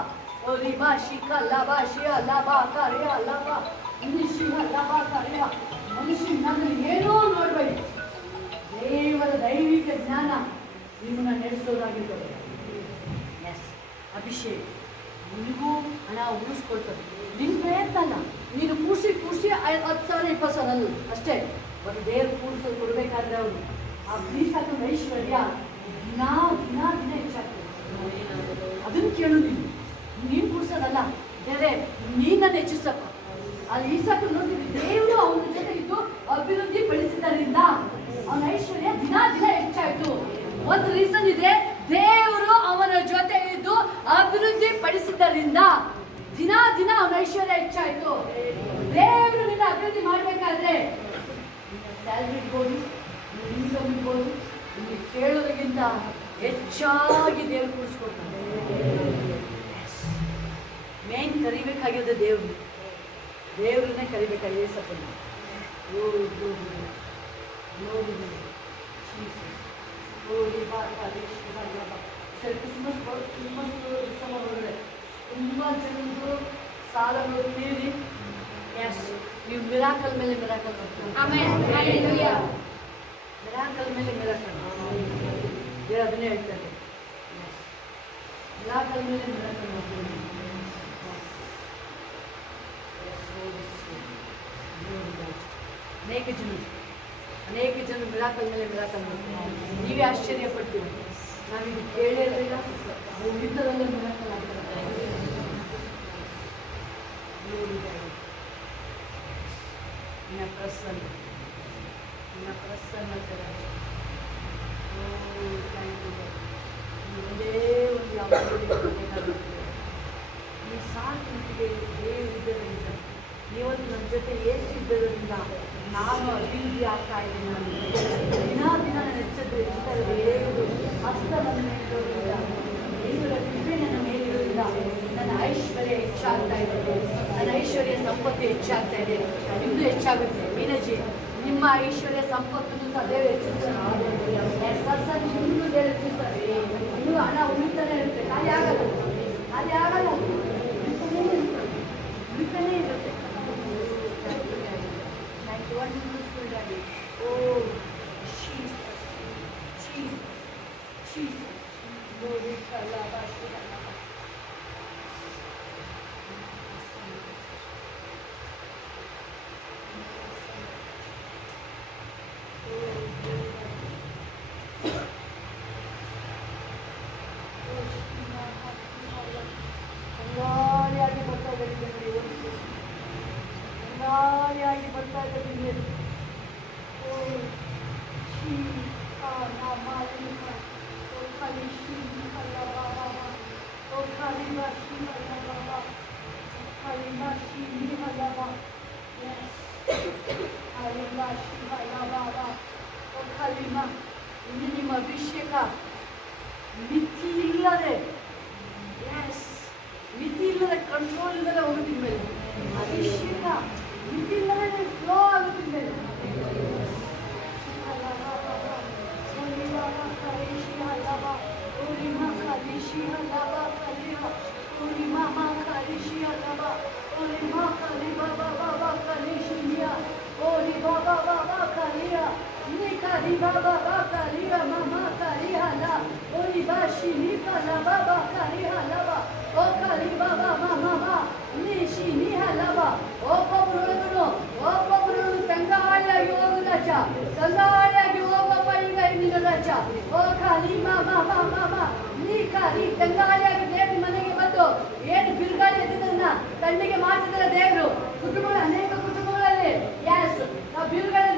ಓ ರಿ ಭಾಷಿ ಕಲ್ಲ ಭಾಷೆ ಅಲ್ಲಬ ಕರಿ ಅಲ್ಲಬ, ಮನುಷ್ಯ ಅಲ್ಲಬ ಕರಿಯ. ಮನುಷ್ಯ ನಮ್ಮಲ್ಲಿ ಏನೋ ನೋಡಬೇಡಿ. ದೇವರ ದೈವಿಕ ಜ್ಞಾನ ನಿಮ್ಮನ್ನ ನಡೆಸೋದಾಗಿರ್ತದೆ. ಎಸ್, ಅಭಿಷೇಕ ನಿನಗೂ ಹಣ ಉಳಿಸ್ಕೊಳ್ತದೆ. ನಿನ್ನ ಪ್ರಯತ್ನ ಅಲ್ಲ. ನೀನು ಕೂಡಿಸಿ 10,000 20,000 ಅಲ್ಲ ಅಷ್ಟೇ. ಬಟ್ ದೇವ್ರು ಕೂಡಿಸೋದು ಕೊಡಬೇಕಾದ್ರೆ ಅವರು ಆ ಪ್ರೀಸಾಕೊಂಡು ಐಶ್ವರ್ಯ ದಿನ ದಿನ ದಿನ ಹೆಚ್ಚಾಗ್ತದೆ. ಅದನ್ನು ಕೇಳು. ನೀನು ಕೂಡಿಸೋದಲ್ಲ, ಬೇರೆ ನೀನನ್ನು ಹೆಚ್ಚಿಸಪ್ಪ. ಅಲ್ಲಿ ಈಸಾಕು ನೋಡಿದ್ವಿ, ದೇವರು ಅವನ ಜೊತೆಗಿದ್ದು ಅಭಿವೃದ್ಧಿ ಪಡಿಸಿದ್ದರಿಂದ ಅವನ ಐಶ್ವರ್ಯ ದಿನ ದಿನ ಹೆಚ್ಚಾಯಿತು. ಒಂದು ರೀಸನ್ ಇದೆ, ದೇವರು ಅವನ ಜೊತೆ ಇದ್ದು ಅಭಿವೃದ್ಧಿ ಪಡಿಸಿದ್ದರಿಂದ ದಿನ ದಿನ ಅವನ ಐಶ್ವರ್ಯ ಹೆಚ್ಚಾಯಿತು. ದೇವರು ನಿನ್ನ ಅಭಿವೃದ್ಧಿ ಮಾಡಬೇಕಾದ್ರೆ ನಿನ್ನ ಸ್ಯಾಲ್ರಿ ಇರ್ಬೋದು, ನಿನ್ನ ಇನ್ಕಮ್ ಇರ್ಬೋದು, ನಿಮಗೆ ಕೇಳೋದಕ್ಕಿಂತ ಹೆಚ್ಚಾಗಿ ದೇವರು ಕೂಡಿಸ್ಕೊಡ್ತಾನೆ. ಮೇನ್ ಕರಿಬೇಕಾಗಿರೋದು ದೇವರು. ದೇವ್ರನ್ನೇ ಕರಿಬೇಕಾಗಿದೆ ಸಪನ್ನ. ಕ್ರಿಸ್ಮಸ್ ಉತ್ಸವ ಬರುತ್ತೆ. ತುಂಬ ಜನರು ಸಾಲಗಳು ತೀರಿ. ಎಸ್, ನೀವು ಮಿರಾಕಲ್ ಮೇಲೆ ಮಿರಾಕಲ್ ಮಾಡ್ತೀವಿ. ಮಿರಾಕಲ್ ಮೇಲೆ ಮಿರಾಕಲ್ ದೇವರು ಅದನ್ನೇ ಹೇಳ್ತಾರೆ. ಮಿರಾಕಲ್ ಮೇಲೆ ಮಿರಾಕಲ್ ಮಾಡ್ತೀವಿ. ಅನೇಕ ಜನರು ಮಿರಾಕಲ್ ಮೇಲೆ ಮಿರಾಕಲ್ ಮಾಡ್ತೀವಿ. ನೀವೇ ಆಶ್ಚರ್ಯ ಪಡ್ತೀವಿ. ನಾವಿದು ಕೇಳೇ ಇರಲಿಲ್ಲ. ಯುದ್ಧದಲ್ಲೇ ಮಿರಾಕಲ್ ಆಗ್ತಾರೆ. ನಿನ್ನ ಪ್ರಸನ್ನ, ನಿನ್ನ ಪ್ರಸನ್ನತೆ. ಓ ಥ್ಯಾಂಕ್ ಯು. ಒಂದೇ ಒಂದು ಯಾವುದೇ ಈ ಸಾಕಿಗೆ ದೇವರಿದ್ದರಿಂದ, ಇವತ್ತು ನನ್ನ ಜೊತೆ ಏಸಿದ್ದರಿಂದ ನಾನು ಅಭಿವೃದ್ಧಿ ಆಗ್ತಾ ಇದ್ದೀನಿ. ದಿನ ದಿನ ನನ್ನ ಹೆಚ್ಚುತ್ತಾ ದೇವರು ಹಸ್ತ ನನ್ನ ಮೇಲಿರೋದ್ರಿಂದ, ದೇವರ ಕೃಪೆ ನನ್ನ ಮೇಲಿರೋದ್ರಿಂದ ನನ್ನ ಐಶ್ವರ್ಯ ಹೆಚ್ಚಾಗ್ತಾ ಇದೆ. ನನ್ನ ಐಶ್ವರ್ಯ ಸಂಪತ್ತು ಹೆಚ್ಚಾಗ್ತಾ ಇದೆ. ಇನ್ನೂ ಹೆಚ್ಚಾಗುತ್ತೆ. ಮೀನಜಿ, ನಿಮ್ಮ ಐಶ್ವರ್ಯ ಸಂಪತ್ತನ್ನು ಸಹ ದೇವರು ಹೆಚ್ಚಿಸ್ತಾರೆ. ಇನ್ನೂ ದೇವರು ಹೆಚ್ಚಿಸ್ತಾರೆ. ಇನ್ನೂ ಹಣ ಉಳಿತಾನೆ ಇರುತ್ತೆ. ಖಾಲಿ ಆಗಲ್ಲ, ಖಾಲಿ ಆಗಲ್ಲ, ಉಳಿತಾನೇ ಇರುತ್ತೆ. Wonderful Daddy. Oh, Jesus, Jesus, Jesus. Glory to Allah. ನಿಮ್ಮ ಅಭಿಷೇಕ ಮಿತಿ ಇಲ್ಲದೆ, ಎಸ್, ಮಿತಿ ಇಲ್ಲದೆ, ಕಂಟ್ರೋಲ್ ಇಲ್ಲದೆ ಹೋಗುತ್ತೆ ಮೇಲೆ. ಅಭಿಷೇಕ ಮಿತಿ ಇಲ್ಲದೆ ಫ್ಲೋ ಆಗುತ್ತೆ ಮೇಲೆ. Oh, ಓ ಖಾಲಿ ಮಾ ನೀ ಖಾಲಿ ತಂಗಾಳಿಯಾಗಿ ದೇವ್ರ ಮನೆಗೆ ಬಂದು ಏನು ಬಿರುಗಾಳಿ ಎದ್ದಿದ್ದನ್ನ ತಣ್ಣಗೆ ಮಾಡ್ತಿದ್ದಾರೆ ದೇವರು. ಕುಟುಂಬಗಳು ಅನೇಕ ಕುಟುಂಬಗಳಲ್ಲಿ ನಾವು ಬಿರುಗಾಳಿ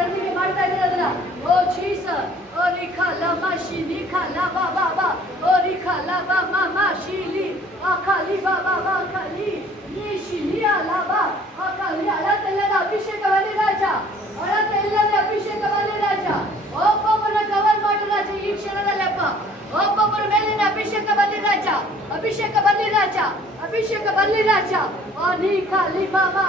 ತಣ್ಣಗೆ ಮಾಡ್ತಾ ಇದ್ದಾರೆ ಅದನ್ನ. ಓ ಚೀಸ ಓ ರಿಖಾ ಲಮಾ ಶಿ ನಿಖಾ ಲಬಾ ಬಾಬಾ ಓ ರಿಖಾ ಲಬಾ ಮಾ ಶಿಲಿ ಆ ಖಾಲಿ ಬಾಬಾ ಖಾಲಿ ನೀ ಶಿಲಿಯಾ ಲಬಾ ಆ ಖಾಲಿ ಅಳತೆಲ್ಲದ ಅಭಿಷೇಕವಲ್ಲಿ ರಾಜ, ಅಳತೆಲ್ಲದ ಅಭಿಷೇಕವಲ್ಲಿ ರಾಜ. ಒಬ್ಬೊಬ್ಬನ ಕವರ್ ಮಾಡು ರಾಜ ಈ ಕ್ಷಣದಲ್ಲಪ್ಪ. ಒಬ್ಬೊಬ್ಬರ ಮೇಲಿನ ಅಭಿಷೇಕ ಬರಲಿ ರಾಜ, ಅಭಿಷೇಕ ಬರಲಿ ರಾಜ, ಅಭಿಷೇಕ ಬರಲಿ ರಾಜ. ಓ ನೀ ಖಾಲಿ ಬಾಬಾ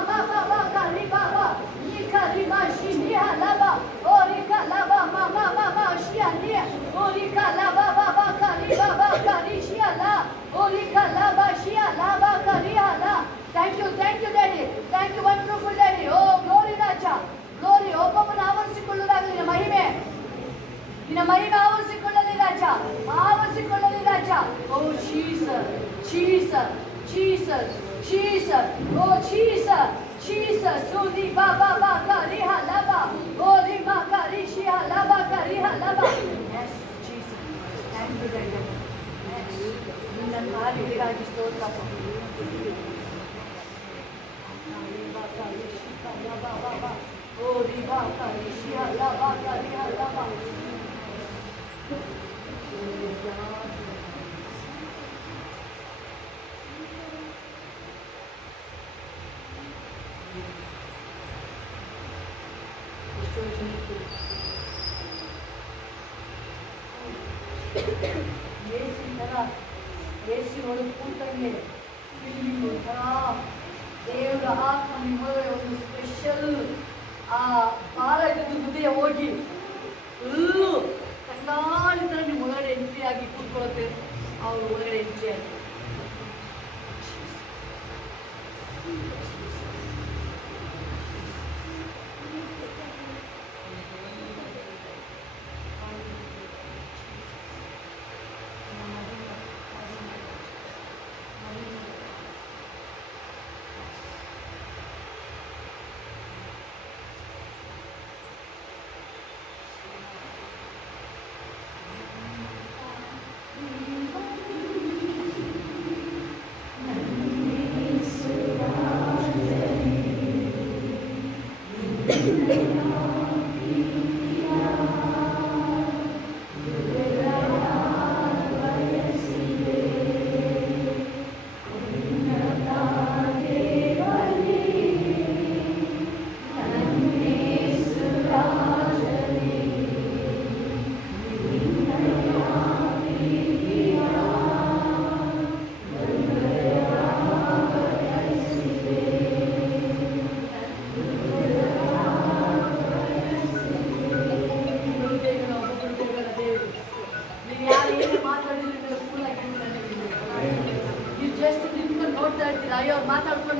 ಖಾಲಿ ಬಾಬಾ ನೀ ಖಾಲಿ ಮಾ ಶಿ ನಿಹಾ ಲಬಾ ಓ ರಿಖಾ ಲಬಾ ಮಾ ಶಿಯಾ ನಿಯಾ ಓ ರಿಖಾ ಲಬಾ ಬಾಬಾ ಖಾಲಿ ಬಾಬಾ ಖಾಲಿ ಶಿಯಾ ಲಾ ಓ ರಿಖಾ ಲಬಾ ಶಿಯಾ ಲಬಾ ಖಾಲಿ ಲಾ. Thank you daddy, thank you wonderful daddy. Oh glory ರಾಜ, ಗ್ಲೋರಿ. ಒಬ್ಬೊಬ್ಬನ ಆವರಿಸಿಕೊಳ್ಳುವುದಾಗಲಿ ನಿನ್ನ ಮಹಿಮೆ ಆವರಿಸಿಕೊಳ್ಳಲಿ ರಾಜ, ಆವರಿಸಿಕೊಳ್ಳಲಿ ರಾಜ. Oh Jesus Jesus Jesus Jesus oh Jesus ಸುದಿ ಬಾಬಾ ಕರಿ ಹಲಬಾ ಓ ರಿಮಾ ಕರಿ ಶಿಯಾ ಲಬಾ ಕರಿ ಹಲಬಾ. Yes Jesus, thank you daddy. ನಿನ್ನ ಕಾರ್ಯಗಳಿಗಾಗಿ ಸ್ತೋತ್ರ. ಓ ರಿಮಾ ಕರಿ ಶಿಯಾ ಲಬಾ ಕರಿ ಹಲಬಾ. ಏಸಿ ಒಳಗೆ ಕೂತಂಗೆ ಒಂಥರ ದೇವರ ಆತ್ಮ ನಿಮ್ಮೊಳಗೆ ಒಂದು ಸ್ಪೆಷಲ್ ಆ ಭಾರ ಇದ್ದು ಹೃದಯ ಹೋಗಿ ಫುಲ್ಲು ಕಣ್ಣಾಳಿ ಥರ ನಿಮ್ಮ ಒಳಗಡೆ ಎಂಟ್ರಿ ಆಗಿ ಕೂತ್ಕೊಳ್ಳುತ್ತೆ. ಅವ್ರ ಒಳಗಡೆ ಎಂಟ್ರಿ ಆಗಿ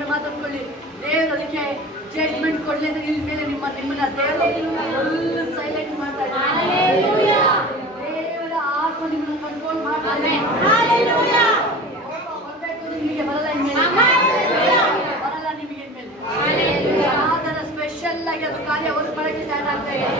ಮಾತಾಡ್ಕೊಳ್ಳಿ. ದೇವರು ಅದಕ್ಕೆ ಜಡ್ಜ್ಮೆಂಟ್ ಕೊಡ್ಲಿ ಅಂತ ನಿಲ್ ಮೇಲೆ ನಿಮ್ಮನ್ನ ದೇವರು ಸೈಲೆಂಟ್ ಮಾಡ್ತಾ ಇದ್ದಾರೆ. ದೇವರ ಆತ್ಮ ನಿಮ್ಮನ್ನ ಕಂಟ್ರೋಲ್ ಮಾಡ್ತಾರೆ. ನಿಮಗೆ ಬರಲ್ಲ ನಿಮಗೆ ಇನ್ಮೇಲೆ ಆದರ ಸ್ಪೆಷಲ್ ಆಗಿ ಅದು ಕಾರ್ಯ ವರ್ಕ್ ಮಾಡಕ್ಕೆ ಸ್ಟಾರ್ಟ್ ಆಗ್ತಾ ಇದೆ.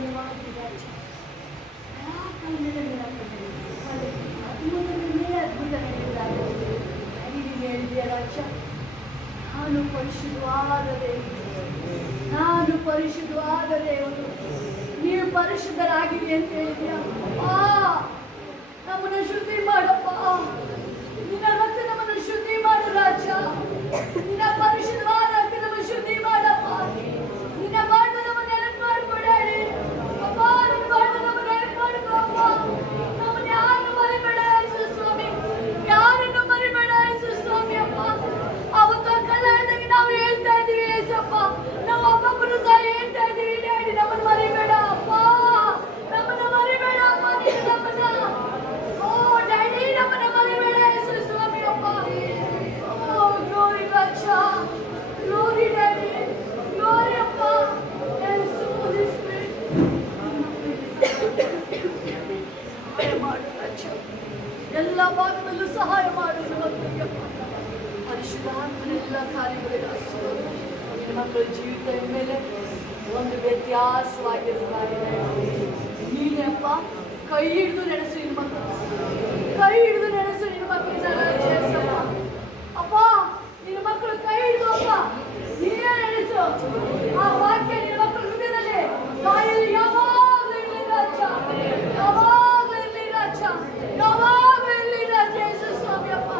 ಬಲವಾದ ರಾಜ. ಅದ್ಭುತದ ಮೇಲೆ ಅದ್ಭುತ ನಡೆಯುತ್ತಾರೆ. ನೀನು ಹೇಳಿದೆಯ ರಾಜ, ನಾನು ಪರಿಶುದ್ಧವಾದ ದೇವರು, ನಾನು ಪರಿಶುದ್ಧವಾದ ದೇವರು, ನೀವು ಪರಿಶುದ್ಧರಾಗಿರಿ ಅಂತ ಹೇಳಿದ್ಯಾ. ನಮ್ಮನ್ನು ಶುದ್ಧಿ ಮಾಡಪ್ಪ, ನಿನ್ನ ರಕ್ತ ನಮ್ಮನ್ನು ಶುದ್ಧಿ ಮಾಡು ರಾಜ. ನಿನ್ನ ಪರಿಶುದ್ಧವಾದ ರಕ್ತ ನಮ್ಮನ್ನು ಶುದ್ಧಿ ಮಾಡಪ್ಪ. ನಿನ್ನ ಬಾಂಧ ನಮ್ಮ ನೆನಪು ಮಾಡಿಕೊಡಾಡಿ ಅಪ್ಪ, ನಿನ್ನ ಬಾಂಧ ನಮ್ಮ ನೆನಪು ಮಾಡಿಕೊ ಅಪ್ಪ. ನಮ್ಮನ್ನು ಯಾರನ್ನು ಮರಿಬೇಡ ಯೇಸು ಸ್ವಾಮಿ, ಯಾರನ್ನು ಮರಿಬೇಡ ಯೇಸು ಸ್ವಾಮಿ ಅಪ್ಪ. ಅವತ್ತು ಕಲ್ಯಾಣದಾಗ ನಾವು ಹೇಳ್ತಾ ಇದೀವಿ ಯೇಸಪ್ಪ, ನಾವು ಒಬ್ಬೊಬ್ಬರು ಸಹ ಹೇಳ್ತಾ ಇದೀವಿ ಡ್ಯಾಡಿ, ನಮ್ಮನ್ನು ಮರಿಬೇಡ ಅಪ್ಪ, ನಮ್ಮನ್ನು ಮರಿಬೇಡ ಅಪ್ಪ, ನೀನು ನಮ್ಮನ್ನ ಡ್ಯಾಡಿ ನಮ್ಮನ್ನ ಮರಿಬೇಡ ಯೇಸು ಸ್ವಾಮಿ ಅಪ್ಪ. ಗ್ಲೋರಿ ರಾಜ, ಗ್ಲೋರಿ ಡ್ಯಾಡಿ, ಗ್ಲೋರಿ ಅಪ್ಪ. ಯೇಸು ಹೋಲಿ ಸ್ಪಿರಿಟ್, ಸಹಾಯ ಮಾಡು ರಾಜ, ಎಲ್ಲ ಭಾಗದಲ್ಲೂ ಸಹಾಯ ಮಾಡು ನಮ್ಮ ಮಕ್ಕಳಿಗೆ. ಪರಿಶುದ್ಧಾತ್ಮನೆಲ್ಲ ಕಾರ್ಯಗಳಿಗೆ ನಿಮ್ಮ ಮಕ್ಕಳ ಜೀವಿತ ಮೇಲೆ ಒಂದು ವ್ಯತ್ಯಾಸವಾಗಿರುತ್ತಾರೆ. ನೀನೇ ಅಪ್ಪ ಕೈ ಹಿಡಿದು ನಡೆಸು ನಿನ್ನ ಮಕ್ಕಳು, ಕೈ ಹಿಡಿದು ನಡೆಸು ನಿನ್ನ ಮಕ್ಕಳಿಂದ ಅಪ್ಪ. ನಿನ್ನ ಮಕ್ಕಳು ಕೈ ಹಿಡಿದು ಅಪ್ಪ ನೀನೇ ನಡೆಸು. ಆ ವಾಕ್ಯ ನಿನ್ನ ಮಕ್ಕಳ ಹೃದಯದಲ್ಲಿ ಬಾಯಲ್ಲಿ ಯಾವಾಗಲೂ ಇರಲಿ ರಾಜ, ಯಾವಾಗಲೂ ಇರಲಿ ರಾಜ, ಯಾವಾಗಲೂ ಇರಲಿ ರಾಜ ಯೇಸು ಸ್ವಾಮಿ ಅಪ್ಪ.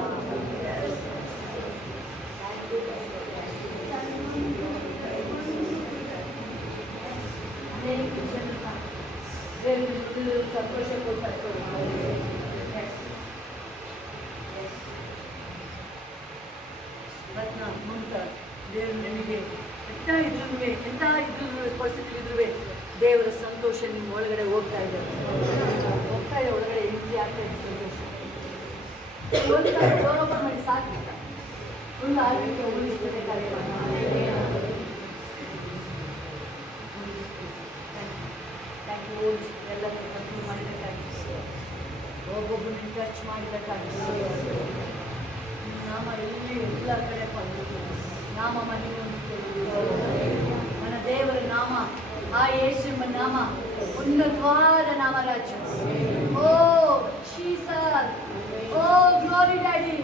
ಸಂತೋಷ ಕೊಡ್ತಾರೆ. ಮುಂದೆ ದೇವರು ನಿಮಗೆ ಎಂಥ ಇದ್ರೂ ಪರಿಸ್ಥಿತಿ ಇದ್ರೂ ದೇವರ ಸಂತೋಷ ನಿಮ್ಮ ಒಳಗಡೆ ಹೋಗ್ತಾ ಇದೆ ಒಳಗಡೆ ಹಿಂದಿ ಆಗ್ತಾ ಇದೆ ಸಂತೋಷ. ಗೌರವ ಮಾಡಿ ಸಾಕು, ಒಂದು ಆರೋಗ್ಯ ಉಳಿಸ್ತದೆ ಎಲ್ಲರೂ ಕಂಟಿನ್ಯೂ ಮಾಡಿದ್ದಕ್ಕಾಗಿ, ಒಬ್ಬೊಬ್ಬರನ್ನ ಟಚ್ ಮಾಡಿದ್ದಕ್ಕಾಗಿ, ನಾಮ ಎಲ್ಲಿ ಎಲ್ಲ ಕಡೆ ನಾಮ ಮನೆಯನ್ನು ನನ್ನ ದೇವರ ನಾಮ, ಆ ಯೇಸುವಿನ ನಾಮ ಉನ್ನತವಾದ ನಾಮ ರಾಜ. Oh Jesus, O glory daddy,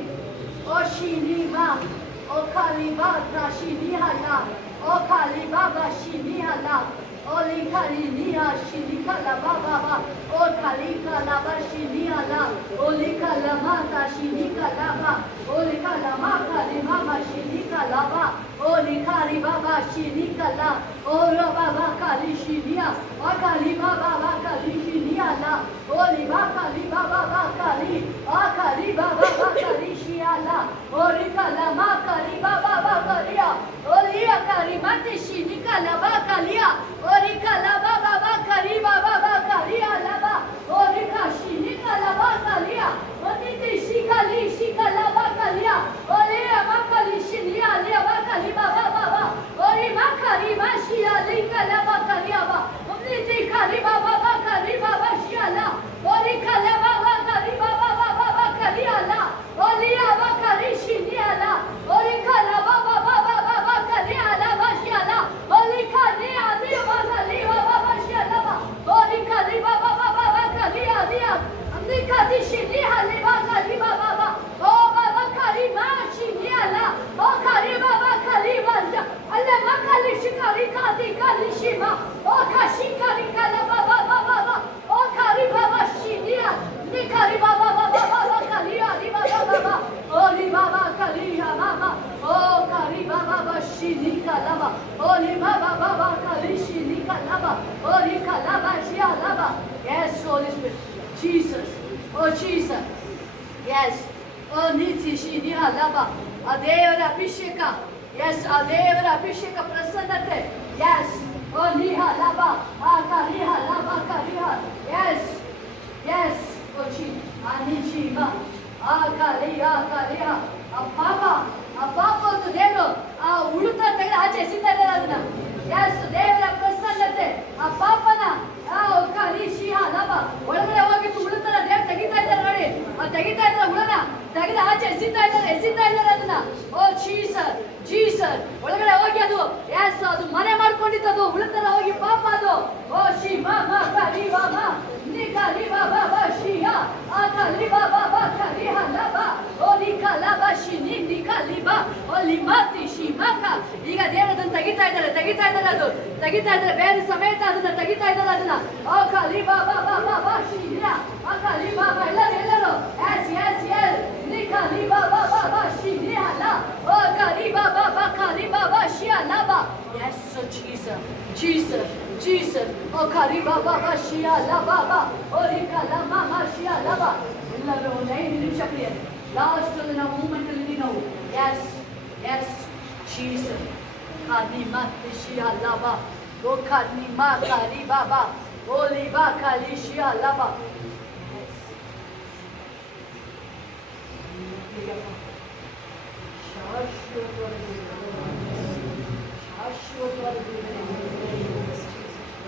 O cinema, O ಖಾಲಿಬಾ ಶಿನಿಹಲ, O ಖಾಲಿಬಾ ಶಿನಿಹಲ, o li kali niha shini kala baba o kali kala ba shini ala o li kala mata shini kala ba o li kala mata li mama shini kala ba o li kali baba shini kala o ra baba kali shinia o kali baba kali shinia la o li ba kali baba kali shiala o li kala ma kali baba kaliya o li kali mate shini kala ba kaliya Ori kalaba baba kariba baba karia laba ori kashini kalaba kalia oti shikali shikalaba kalia ori amakali shini ali abakali baba baba ori makari mashi ali kalaba kalia ba oti kali baba kari baba shiala ori kalaba kari baba baba kalia la ori abakari shini ala ori kalaba baba baba kalia la bashiala ori kali ali Yes, Holy Spirit. Jesus. Oh, Jesus. Yes. Oh, Niti Shini Halaba. Adevara Abhisheka. Yes, Adevara Abhisheka Prasannate. Yes. Oh, Niha Laba. Kariha Laba Kariha. Yes. Yes. Oh, Chi. Anishima. Kariha Kariha. Papa. Papa to Devo. Uluta Tega Hache Sita. Yes, Devara Prasannate. Papa. ಕಲಿಶಿ ಹಲವ ಒಳಗಡೆ ಹೋಗಿತ್ತು ಉಳುತ್ತಲ್ಲ ದೇವ್ರು ತೆಗಿತಾ ಇದ್ದಾರೆ ನೋಡಿ, ತೆಗಿತಾ ಇದ್ದಾರೆ ಹುಳನ ತೆಗೆದು ಆಚೆ ಎಸಿತಾ ಇದ್ದಾರೆ ಅದನ್ನ. ಓ ಜೀಸರ್ ಒಳಗಡೆ ಹೋಗಿ ಅದು ಎಸ್ ಅದು ಮನೆ ಮಾಡ್ಕೊಂಡಿತ್ತು, ಅದು ಉಳುತ್ತಲ್ಲ ಹೋಗಿ ಪಾಪ ಅದು. ಓ ಶಿವ ತೆಗಿತಾ ಇದ್ದಾರೆ, ಬೇರೆ ಸಮೇತ ಅದನ್ನ ತೆಗಿತಾ ಇದ್ದಾರೆ ಅದನ್ನ. ಓ ಕಾಲಿ ಬಾ ಬಾ ಬಾ ಬಾ ಬಾ ಶಿರಾ, ಓ ಕಾಲಿ ಬಾ ಬಾ ಎಲ್ಲರೂ ಎಸ್ ಎಸ್ ಎಸ್ ಲಿ ಕಾಲಿ ಬಾ ಬಾ ಬಾ ಬಾ ಶಿರಾ ಲಾ, ಓ ಕಾಲಿ ಬಾ ಬಾ ಬಾ ಕಾಲಿ ಬಾ ಬಾ ಶಿರಾ ಲಾ ಬಾ. Yes, Jesus, Jesus, Jesus. ಓ ಕಾಲಿ ಬಾ ಬಾ ಬಾ ಶಿರಾ ಲಾ ಬಾ ಬಾ, ಓ ಲಿಕಾ ಲಾ ಮಾ ಮಾ ಶಿರಾ ಲಾ ಬಾ. ಎಲ್ಲರೂ ಒಂದು 5 ನಿಮಿಷ ಪ್ರಿಯರೇ, ಲಾಸ್ಟ್ ಅಲ್ಲಿ ನಾವು ಮೂಮೆಂಟ್ ಅಲ್ಲಿ ನಾವು ಎಸ್ ಎಸ್ Jesus. Kalima Shia Lava, O Kalima Kali Baba, Oliva Kali Shia Lava.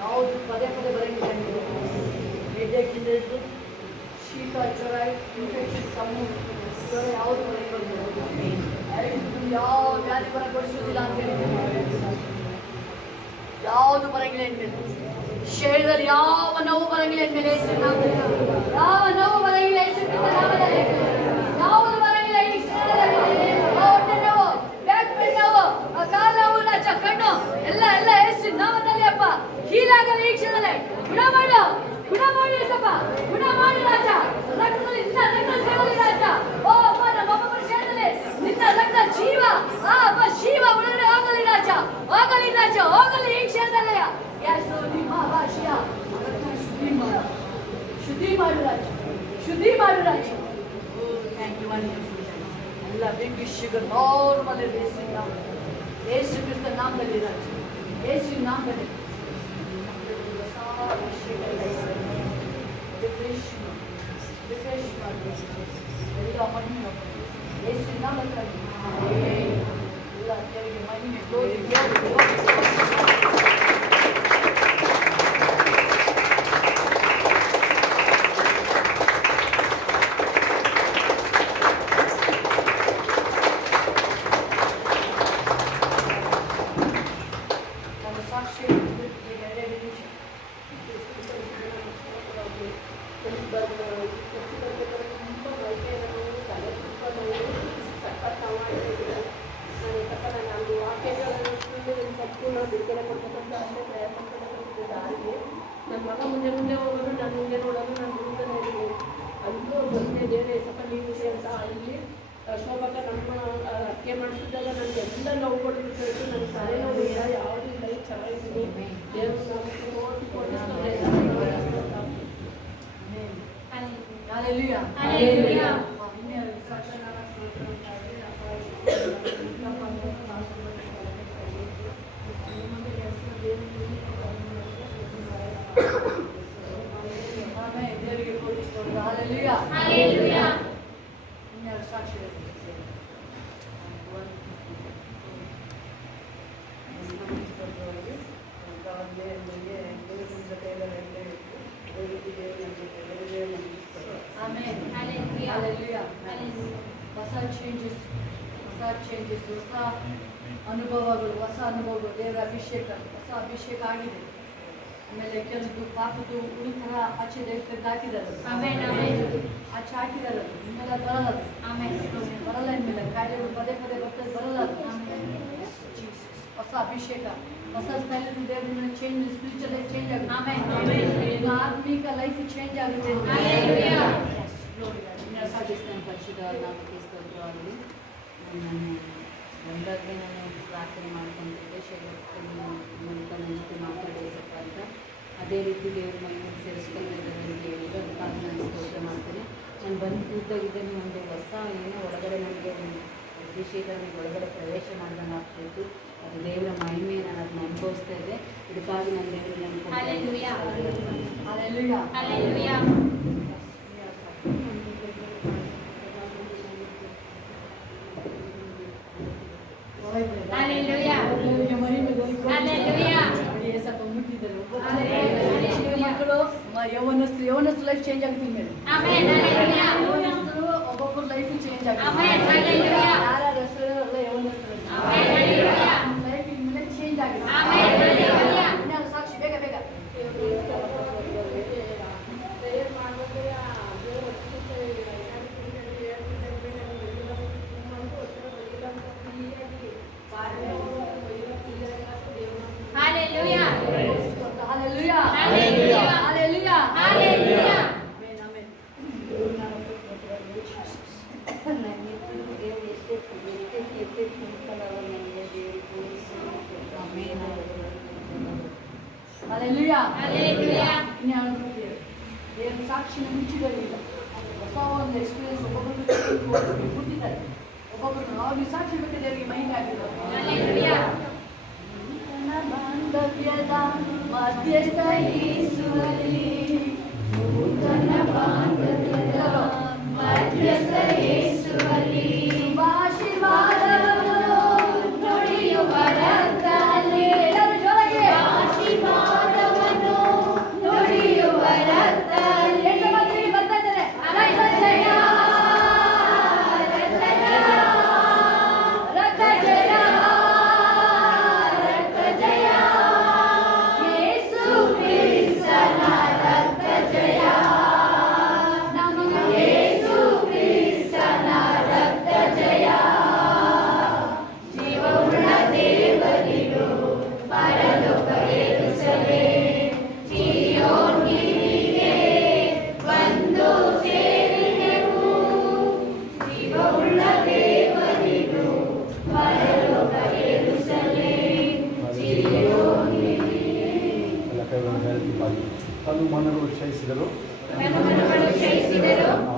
ಯಾವುದು ಪದೇ ಪದೇ ಬರಂಗಿಲ್ಲ, ಹೆಡ್ಡೇಕಿಂದ ಹಿಡಿದು ಶೀತ ಜ್ವರ ಇನ್ಫೆಕ್ಷನ್ ಕಮ್ಮಿ ಜ್ವರ ಯಾವುದು ಬರಂಗಿಲ್ಲ, ಯಾವ ವ್ಯಾಧಿ ಬರಗೊಳಿಸುವುದಿಲ್ಲ ಅಂತ ಹೇಳಿದ್ದೇನೆ. ಯಾವುದು ಬರಂಗಿಲ್ಲ ಎಂದ್ಮೇಲೆ ಶರೀರದಲ್ಲಿ ಯಾವ ನೋವು ಬರಂಗಿಲ್ಲ ಎಂದ್ಮೇಲೆ ಯಾವ ನೋವು ಬರಂಗಿಲ್ಲ, ಯಾವುದು ಬರಂಗಿಲ್ಲ ಈ ಶರೀರದಲ್ಲಿ. ಹೊಟ್ಟೆ ನೋವು, ಬ್ಯಾಕ್ ಪೇನ್ ನೋವು, ಕಾಲು ನೋವು, ರಾಜ ಕಣ್ಣು ಎಲ್ಲ ಎಲ್ಲ ಏಸು ನಾಮದಲ್ಲಿ ಅಪ್ಪ ಹೀಲಾಗಲಿ ಈ ಕ್ಷಣದಲ್ಲಿ. ಗುಣ ಮಾಡು, ಗುಣ ಮಾಡಿ ಸಪ್ಪ, ಗುಣ ಮಾಡಿ ರಾಜ. ರಕ್ತದಲ್ಲಿ ರಕ್ತ ಸೇವಲಿ ರಾಜ. ಓ ಅಪ್ಪ ನಮ್ಮ ಒಬ್ಬೊಬ್ಬರ ಶರೀರದಲ್ಲಿ ನಿನ್ನ ರಕ್ತ ಜೀವ, ಆ ಅಪ್ಪ ಜೀವ ಉಳಿದ್ರೆ ಆಗಲಿ ರಾಜ, ಆಗಲಿ ರಾಜ, ಹೋಗಲಿ ಈ ಕ್ಷಣದಲ್ಲಿ. ಯಾಸು ನಿಮ್ಮ ಭಾಷೆಯ ಶುದ್ಧಿ ಮಾಡು, ಶುದ್ಧಿ ಮಾಡು ರಾಜ, ಶುದ್ಧಿ ಮಾಡು ರಾಜ. ಥ್ಯಾಂಕ್ ಯು ಎಲ್ಲ ಬಿಗ್ ಶುಗರ್ ನಾರ್ಮಲ್ ಯೇಸು ನಾಮ, ಯೇಸು ಕ್ರಿಸ್ತ ನಾಮದಲ್ಲಿ ರಾಜ, ಯೇಸು ನಾಮದಲ್ಲಿ ರಿಫ್ರೆಶ್ ಮಾಡಿ ಎಲ್ಲ ಮಹಿಮೆ ಯೇಸು ನಾಮದಲ್ಲಿ ಎಲ್ಲ ದೇವರಿಗೆ ಮಹಿಮೆ glory, glory, glory. ನನ್ನ ಮಗ ಮುಂದೆ ಮುಂದೆ ಹೋಗೋದು, ನಾನು ಮುಂದೆ ನೋಡೋದು, ನಾನು ಮುಂದೆನೇ ಇದ್ದೀನಿ. ಅಂದರೂ ಬಂದೆ ದೇವರೇ ಸ್ವಲ್ಪ ನೀವು ಅಂತ ಅಲ್ಲಿ ಶೋಭಕ ನಮ್ಮ ಅಕ್ಕೆ ಮಾಡಿಸಿದಾಗ ನನಗೆ ಎಲ್ಲ ನೋವುಗಳು ಬಿಟ್ಟು ನನ್ನ ತಲೆ ನೋವು ಇಲ್ಲ, ಯಾವುದೂ ಇಲ್ಲ, ಈಗ ಚೆನ್ನಾಗಿದ್ದೀನಿ. ದೇವರು ನಮಗೆ Hallelujah. Hallelujah. Hallelujah. Hallelujah. ಸಾಕ್ಷಿ Amen. Hallelujah. Hallelujah. Hallelujah. ಹೊಸ ಚೇಂಜಸ್, ಹೊಸ ಅನುಭವಗಳು, ಹೊಸ ಅನುಭವಗಳು, ದೇವರ ಅಭಿಷೇಕ, ಹೊಸ ಅಭಿಷೇಕ ಆಗಿದೆ. ಆಮೇಲೆ ಕೆಲವು ಪಾಪದ್ದು ಉಳಿತರ ಆಚೆ ದೇವರಿಗೆ ಹಾಕಿದ್ದಾರೆ, ಆಚೆ ಹಾಕಿದ್ದಾರೆ, ನಿಮ್ಮೆಲ್ಲ ಬರಲ್ಲ, ಬರಲ್ಲ ಇನ್ಮೇಲೆ ಕಾಯಿಲೆಗಳು ಪದೇ ಪದೇ ಬರ್ತದೆ, ಬರಲ್ಲ. ಹೊಸ ಅಭಿಷೇಕ, ಹೊಸ ಸ್ಟೈಲ್ ದೇವರ ಚೇಂಜ್, ಸ್ಪಿರಿಚುವಲ್ ಲೈಫ್ ಚೇಂಜ್ ಆಗುತ್ತೆ, ಆತ್ಮಿಕ ಲೈಫ್ ಚೇಂಜ್ ಆಗುತ್ತೆ. ಸಾಧಿಸ್ತಾನೆ ಪರಿಶುದ್ಧ ನಾಮಕ್ಕೆ ಸ್ತೋತ್ರವಾಗಲಿ. ನಾನು ಬಂದಾಗಲೇ ನಾನು ಪ್ರಾರ್ಥನೆ ಮಾಡ್ಕೊಂಡಿದ್ದೆ, ಮೂಲಕ ನನ್ನ ಜೊತೆ ಮಾತಾಡಬೇಕಪ್ಪ ಅಂತ. ಅದೇ ರೀತಿ ದೇವ್ರ ಮನೆಗೆ ಸೇರಿಸ್ಕೊಂಡಿದ್ದೆ ನನಗೆ ಹೇಳಿದ್ರು, ಅದಕ್ಕಾಗಿ ನಾನು ಸ್ತೋತ್ರ ಮಾಡ್ತೀನಿ. ನಾನು ಬಂದು ಕೂತಾಗಿದ್ದೇನೆ, ಒಂದು ಹೊಸ ಏನೋ ಒಳಗಡೆ ನನಗೆ ಅಭಿಷೇಕ ನನಗೆ ಒಳಗಡೆ ಪ್ರವೇಶ ಮಾಡಿದಂಗೆ ಆಗ್ತಾಯಿತ್ತು. ಅದು ದೇವರ ಮಹಿಮೆ, ನಾನು ಅದನ್ನ ಅನುಭವಿಸ್ತಾ ಇದ್ದೆ. ಇದಕ್ಕಾಗಿ ನಾನು ದೇವರಿಗೆ ಮಕ್ಕಳು ಯವನಸ್ತು ಲೈಫ್ ಚೇಂಜ್ ಆಗುತ್ತೆ ಮೇಲೆ, ಒಬ್ಬೊಬ್ಬರು ಲೈಫ್ ಚೇಂಜ್ ಆಗುತ್ತೆ. ಯಾರ ಹೆಸರು ಎಲ್ಲ ಯವನಸ್ತು ಲೈಫ್ ಇನ್ಮೇಲೆ ಚೇಂಜ್ ಆಗುತ್ತೆ. ಸಾಕ್ಷಿ ಬೇಗ ಬೇಗ Hallelujah. Hallelujah. ಇನ್ನು ಹೇಳ್ಬಿಡ್ತೀವಿ ದೇವ್ರ ಸಾಕ್ಷಿನ ಮುಚ್ಚಿದಲಿಲ್ಲ. ಹೊಸ ಒಂದು ಎಕ್ಸ್ಪೀರಿಯನ್ಸ್ ಒಬ್ಬೊಬ್ಬರು ಕೊಟ್ಟಿದ್ದಾರೆ. ಒಬ್ಬೊಬ್ಬರು ಅವ್ರಿಗೆ ಸಾಕ್ಷಿ ಬೇಕಾದ್ರೆ ದೇವರಿಗೆ ಮಹಿಮೆ ಆಗಿಲ್ಲ. ಬಾಂಧವ್ಯದ ಮಧ್ಯಸ್ಥಯಿಸುವಲ್ಲಿ ನೂತನ ಬಾಂಧವ್ಯದ ಮಧ್ಯಸ್ಥಯಿಸುವಲ್ಲಿ ಆಶೀರ್ವಾದವನ್ನು ನುಡಿಯುವ ರಕ್ತದಲ್ಲಿ ಆಶೀರ್ವಾದವನ್ನು ನುಡಿಯುವ ರಕ್ತದಲ್ಲಿ ಬರ್ತಾ ಇದ್ದಾರೆ. ತನು ಮನಗಳು ಕ್ಷಯಿಸಿದರು,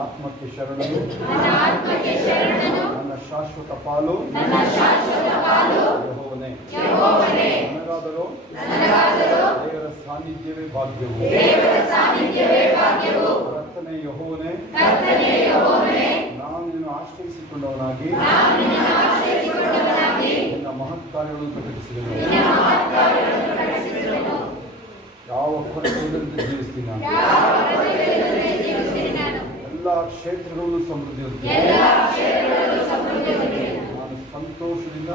ಆತ್ಮಕ್ಕೆ ಶರಣನು, ನನ್ನ ಶಾಶ್ವತ ಪಾಲು ಯೆಹೋವನೇ. ನನಗಾದರೂ ದೇವರ ಸಾನ್ನಿಧ್ಯವೇ ಭಾಗ್ಯವು. ಕರ್ತನೇ ಯೆಹೋವನೇ, ನಾನು ನಿನ್ನನ್ನು ಆಶ್ರಯಿಸಿಕೊಂಡವನಾಗಿ ನಿನ್ನ ಮಹತ್ ಕಾರ್ಯಗಳನ್ನು ಪ್ರಕಟಿಸಿದೆನು. ಯಾವ ಕೊರತೆಯಿಲ್ಲದೆ ಜೀವಿಸ್ತೀನಿ ನಾನು. ಎಲ್ಲ ಕ್ಷೇತ್ರಗಳಲ್ಲೂ ಸಮೃದ್ಧಿ ಹೊಂದಿದೆ. ನಾನು ಸಂತೋಷದಿಂದ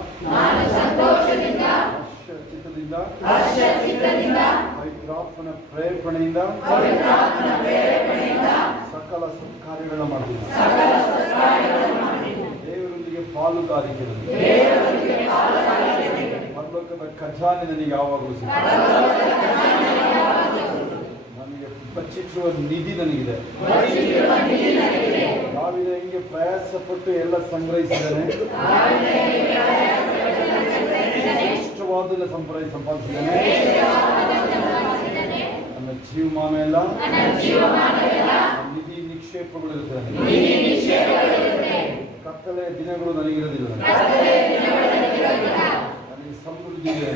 ಚಿತ್ತದಿಂದ ಪವಿತ್ರಾತ್ಮನ ಪ್ರೇರಣೆಯಿಂದ ಸಕಲ ಸತ್ಕಾರ್ಯಗಳನ್ನು ಮಾಡ್ತೀನಿ. ದೇವರೊಂದಿಗೆ ಪಾಲುದಾರಿಕೆಯಲ್ಲಿ ಪರಲೋಕದ ಖಜಾನೆ ನನಗೆ ಯಾವಾಗಲೂ ಸಿಗ್ತದೆ. ನನಗೆ ಬಚ್ಚಿಟ್ಟುವ ನಿಧಿ ನನಗಿದೆ. ದಾವೀದ ಹಿಂಗೆ ಪ್ರಯಾಸ ಪಟ್ಟು ಎಲ್ಲ ಸಂಗ್ರಹಿಸಿದ್ದಾನೆ. ಇಷ್ಟವಾದನ್ನು ಸಂಪಾದಿಸಿದ್ದಾನೆ. ನನ್ನ ಜೀವಮಾನ ಎಲ್ಲ ನಿಧಿ ನಿಕ್ಷೇಪಗಳಿರುತ್ತವೆ. ಕತ್ತಲೆಯ ದಿನಗಳು ನನಗಿರೋದಿಲ್ಲ. ನನಗೆ ಸಮೃದ್ಧಿ ಇದೆ.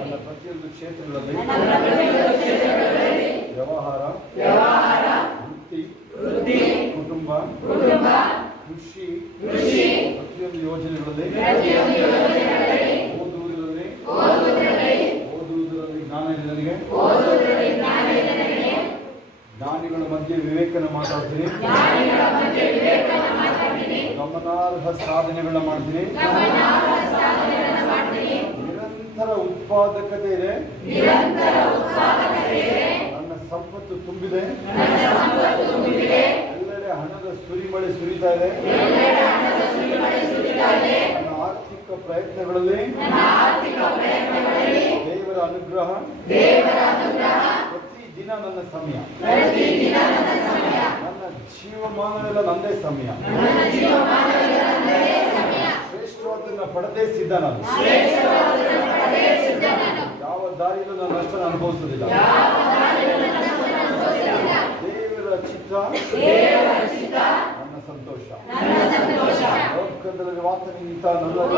ನನ್ನ ಪ್ರತಿಯೊಂದು ಕ್ಷೇತ್ರಗಳಲ್ಲಿ ವ್ಯವಹಾರ, ವೃತ್ತಿ, ಕುಟುಂಬ, ಕೃಷಿ, ಪ್ರತಿಯೊಂದು ಯೋಜನೆಗಳಲ್ಲಿ ಓದುವುದರಲ್ಲಿ ಜ್ಞಾನ ಇದೆ ನನಗೆ. ಜ್ಞಾನಿಗಳ ಮಧ್ಯೆ ವಿವೇಕನ ಮಾತಾಡ್ತೀನಿ. ಗಮನಾರ್ಹ ಸಾಧನೆಗಳನ್ನ ಮಾಡ್ತೀನಿ. ನಿರಂತರ ಉತ್ಪಾದಕತೆ ಇದೆ. ನನ್ನ ಸಂಪತ್ತು ತುಂಬಿದೆ. ಎಲ್ಲೆಡೆ ಹಣದ ಸುರಿಮಳೆ ಸುರಿತಾ ಇದೆ. ನನ್ನ ಆರ್ಥಿಕ ಪ್ರಯತ್ನಗಳಲ್ಲಿ ದೇವರ ಅನುಗ್ರಹ ಪ್ರತಿದಿನ ನನ್ನ ಸಮಯ. ನನ್ನ ಜೀವಮಾನವೆಲ್ಲ ನಂದೇ ಸಮಯ. ಶ್ರೇಷ್ಠವಾದನ್ನ ಪಡೆದೇ ಸಿದ್ಧ ನಾನು. ಯಾವ ದಾರಿಯಲ್ಲೂ ನನ್ನ ನಷ್ಟನ ಅನುಭವಿಸುವುದಿಲ್ಲ. ದೇವರ ಚಿತ್ತ ನನ್ನ ಸಂತೋಷ. ಲೋಕದಲ್ಲಿ ವಾತನಿಗಿಂತ ನನ್ನಲ್ಲಿ